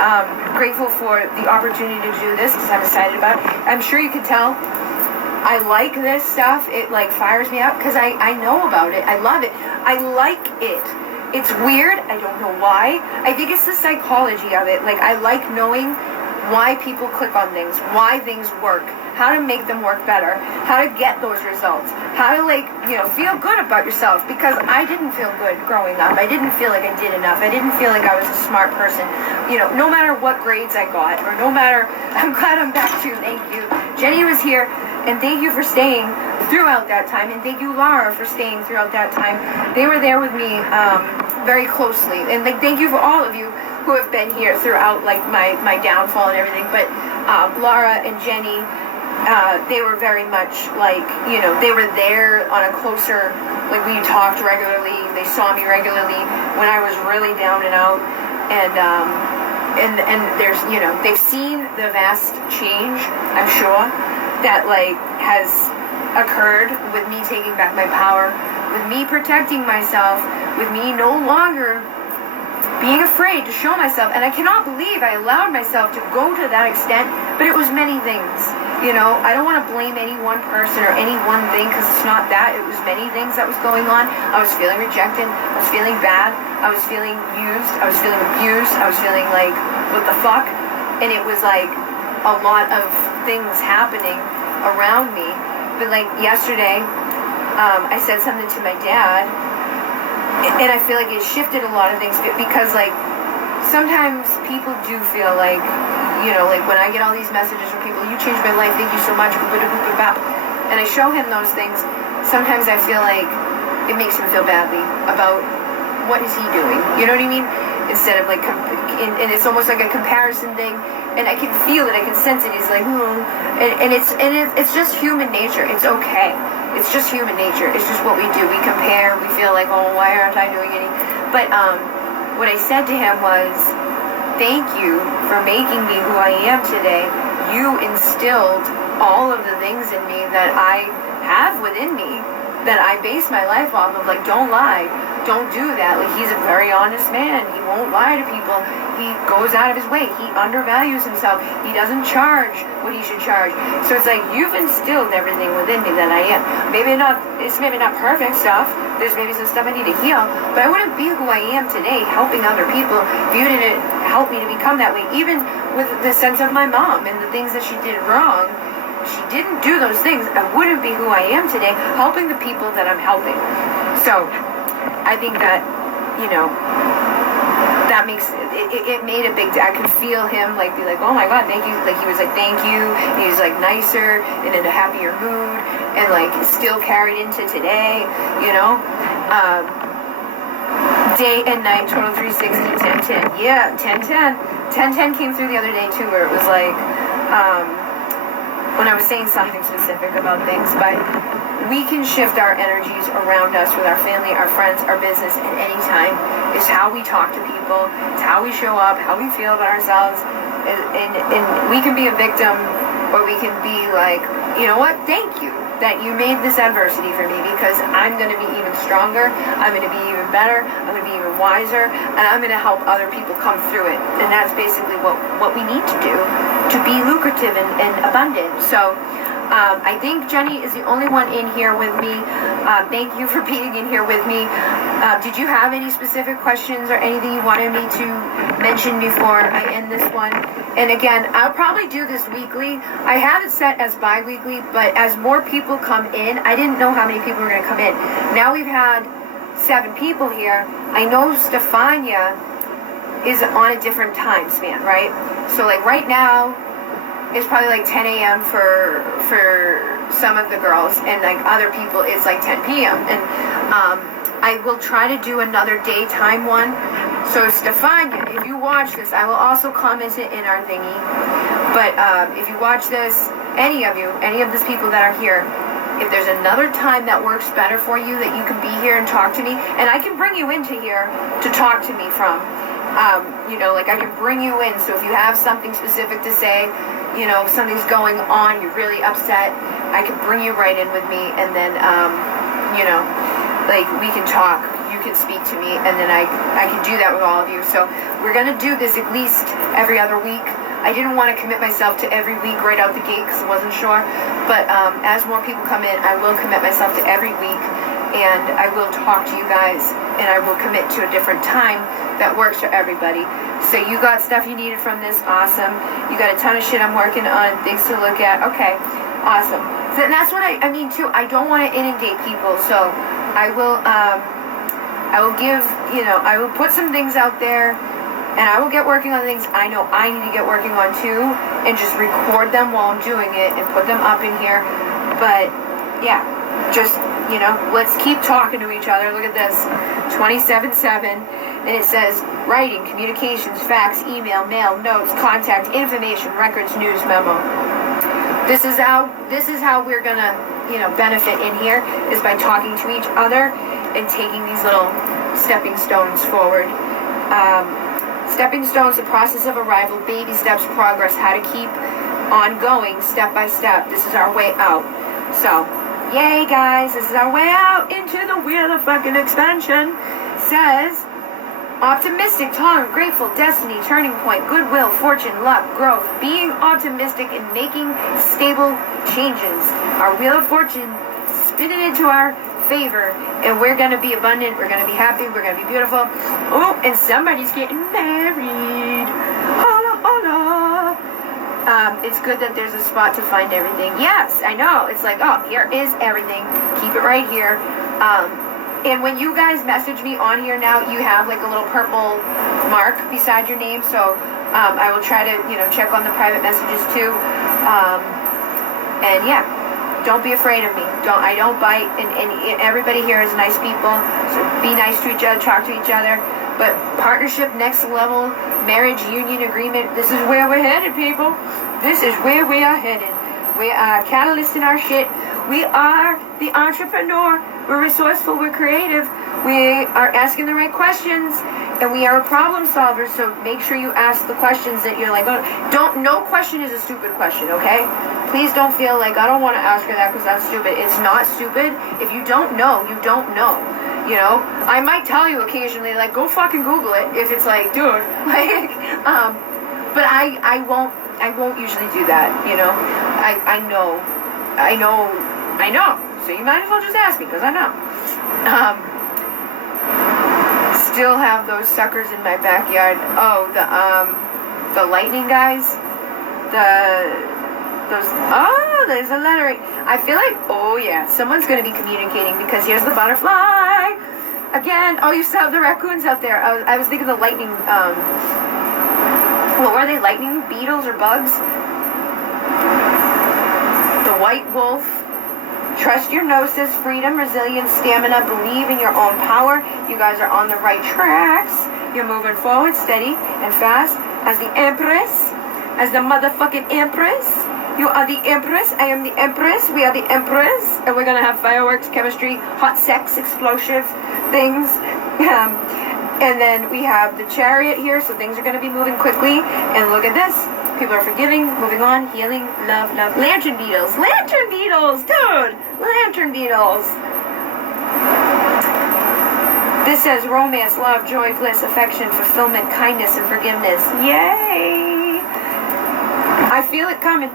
grateful for the opportunity to do this, because I'm excited about it. I'm sure you can tell I like this stuff. It fires me up because I know about it. I love it. I like it. It's weird. I don't know why. I think it's the psychology of it. I like knowing why people click on things, why things work, how to make them work better, how to get those results, how to feel good about yourself, because I didn't feel good growing up. I didn't feel like I did enough. I didn't feel like I was a smart person. No matter what grades I got, or no matter, I'm glad I'm back too. Thank you. Jenny was here, and thank you for staying throughout that time, and thank you, Laura, for staying throughout that time. They were there with me very closely, and thank you for all of you who have been here throughout my downfall and everything. But Laura and Jenny, they were very much they were there on a closer, we talked regularly, they saw me regularly when I was really down and out, and there's they've seen the vast change, I'm sure, that has occurred with me taking back my power, with me protecting myself, with me no longer being afraid to show myself. And I cannot believe I allowed myself to go to that extent, but it was many things. I don't want to blame any one person or any one thing, because it's not that. It was many things that was going on. I was feeling rejected. I was feeling bad. I was feeling used. I was feeling abused. I was feeling what the fuck? And it was a lot of things happening around me. But yesterday, I said something to my dad, and I feel like it shifted a lot of things, because sometimes people do feel when I get all these messages from people, you changed my life, thank you so much, and I show him those things, sometimes I feel like it makes him feel badly about what is he doing, you know what I mean? Instead of and it's almost like a comparison thing, and I can feel it, I can sense it. He's and it's just human nature. It's okay. It's just human nature. It's just what we do. We compare. We feel oh, why aren't I doing any? But what I said to him was, thank you for making me who I am today. You instilled all of the things in me that I have within me, that I base my life off of. Don't lie. don't do that. Like, he's a very honest man. He won't lie to people. He goes out of his way. He undervalues himself. He doesn't charge what he should charge. So it's like, you've instilled everything within me that I am. It's maybe not perfect stuff. There's maybe some stuff I need to heal, but I wouldn't be who I am today helping other people if you didn't help me to become that way. Even with the sense of my mom and the things that she did wrong, she didn't do those things, I wouldn't be who I am today helping the people that I'm helping. So I think that, that makes it made a big, I could feel him like be like, oh my God, thank you. Like, he was like, thank you. He was like nicer and in a happier mood, and like still carried into today, day and night, total 360, 10-10. Yeah, 10-10. 10-10 came through the other day too, where it was like, when I was saying something specific about things, but we can shift our energies around us with our family, our friends, our business at any time. It's how we talk to people. It's how we show up, how we feel about ourselves. And we can be a victim, or we can be like, you know what? Thank you that you made this adversity for me, because I'm going to be even stronger. I'm going to be even better. I'm going to be even wiser, and I'm going to help other people come through it. And that's basically what we need to do to be lucrative and abundant. So I think Jenny is the only one in here with me. Thank you for being in here with me. Did you have any specific questions or anything you wanted me to mention before I end this one? And again, I'll probably do this weekly. I have it set as bi-weekly, but as more people come in, I didn't know how many people were going to come in. Now we've had 7 people here. I know Stefania is on a different time span, right? So like right now, it's probably like 10 a.m. for some of the girls, and like other people it's like 10 p.m. And I will try to do another daytime one. So Stefania, if you watch this, I will also comment it in our thingy. But if you watch this, any of these people that are here, if there's another time that works better for you, that you can be here and talk to me, and I can bring you into here to talk to me from. Like I can bring you in. So if you have something specific to say, something's going on, you're really upset, I can bring you right in with me, and then, like we can talk, you can speak to me, and then I can do that with all of you. So we're going to do this at least every other week. I didn't want to commit myself to every week right out the gate because I wasn't sure. But as more people come in, I will commit myself to every week, and I will talk to you guys, and I will commit to a different time that works for everybody. So you got stuff you needed from this, awesome. You got a ton of shit I'm working on, things to look at, okay, awesome. So, and that's what I mean too. I don't want to inundate people, so I will give, I will put some things out there, and I will get working on things I know I need to get working on too, and just record them while I'm doing it and put them up in here. But yeah, just, let's keep talking to each other. Look at this, 27/7, and it says writing, communications, fax, email, mail, notes, contact, information, records, news, memo. This is how we're gonna, benefit in here, is by talking to each other and taking these little stepping stones forward. Stepping stones, the process of arrival, baby steps, progress, how to keep on going step by step. This is our way out. So, yay guys, this is our way out into the wheel of fucking expansion. Says, optimistic, tolerant, grateful, destiny, turning point, goodwill, fortune, luck, growth, being optimistic and making stable changes. Our wheel of fortune, spin it into our favor, and we're gonna be abundant, we're gonna be happy, we're gonna be beautiful. Oh, and somebody's getting married. Holla, holla. It's good that there's a spot to find everything. Yes, I know. It's like, oh, here is everything. Keep it right here. And when you guys message me on here now, you have like a little purple mark beside your name. So I will try to, check on the private messages too. And yeah, don't be afraid of me. I don't bite, and everybody here is nice people. So be nice to each other, talk to each other. But partnership, next level, marriage, union, agreement, this is where we're headed, people. This is where we are headed. We are catalyst in our shit. We are the entrepreneur. We're resourceful. We're creative. We are asking the right questions, and we are a problem solver. So make sure you ask the questions that you're like, oh, no question is a stupid question, okay? Please don't feel like I don't want to ask her that because that's stupid. It's not stupid. If you don't know, you don't know. You know, I might tell you occasionally, like, go fucking Google it if it's like, dude, like, but I won't usually do that. You know, I know. So you might as well just ask me because I know. Still have those suckers in my backyard. Oh, the lightning guys. There's a letter. I feel like, oh yeah, someone's gonna be communicating because here's the butterfly again. Oh, you still have the raccoons out there. I was thinking the lightning. What were they? Lightning beetles or bugs? The white wolf. Trust your gnosis, freedom, resilience, stamina, believe in your own power. You guys are on the right tracks. You're moving forward, steady and fast. As the empress, as the motherfucking empress. You are the empress, I am the empress, we are the empress. And we're gonna have fireworks, chemistry, hot sex, explosive things. And then we have the chariot here, so things are gonna be moving quickly. And look at this. People are forgiving, moving on, healing, love, love. Lantern beetles, dude! Lantern beetles. This says romance, love, joy, bliss, affection, fulfillment, kindness, and forgiveness. Yay! I feel it coming.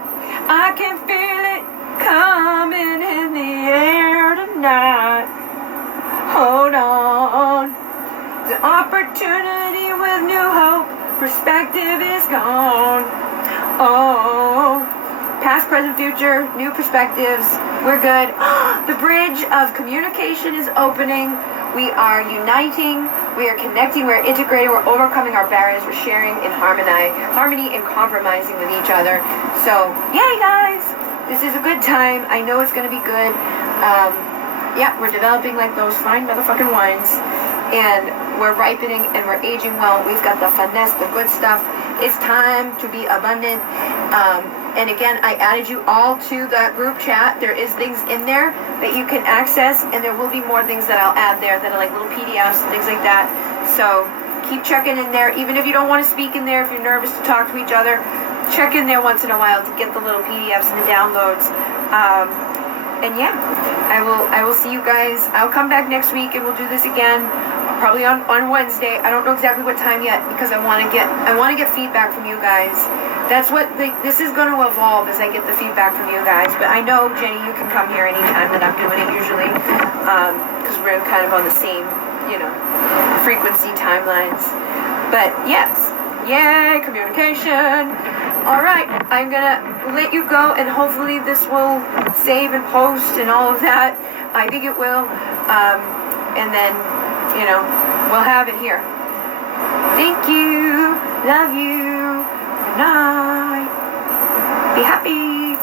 I can feel it coming in the air tonight. Hold on. The opportunity with new hope. Perspective is gone. Oh, past, present, future, new perspectives. We're good. The bridge of communication is opening. We are uniting. We are connecting. We're integrating. We're overcoming our barriers. We're sharing in harmony and compromising with each other. So, yay, guys! This is a good time. I know it's going to be good. Yeah, we're developing like those fine motherfucking wines. And we're ripening and we're aging well. We've got the finesse, the good stuff. It's time to be abundant. And again, I added you all to that group chat. There is things in there that you can access, and there will be more things that I'll add there that are like little PDFs and things like that. So keep checking in there. Even if you don't want to speak in there, if you're nervous to talk to each other, check in there once in a while to get the little PDFs and the downloads. And yeah, I will see you guys. I'll come back next week and we'll do this again. Probably on Wednesday. I don't know exactly what time yet because I want to get feedback from you guys. That's what this is going to evolve as I get the feedback from you guys. But I know, Jenny, you can come here anytime that I'm doing it usually because we're kind of on the same, frequency timelines. But yes, yay, communication. All right, I'm gonna let you go, and hopefully this will save and post and all of that. I think it will, and then. We'll have it here. Thank you. Love you. Good night. Be happy.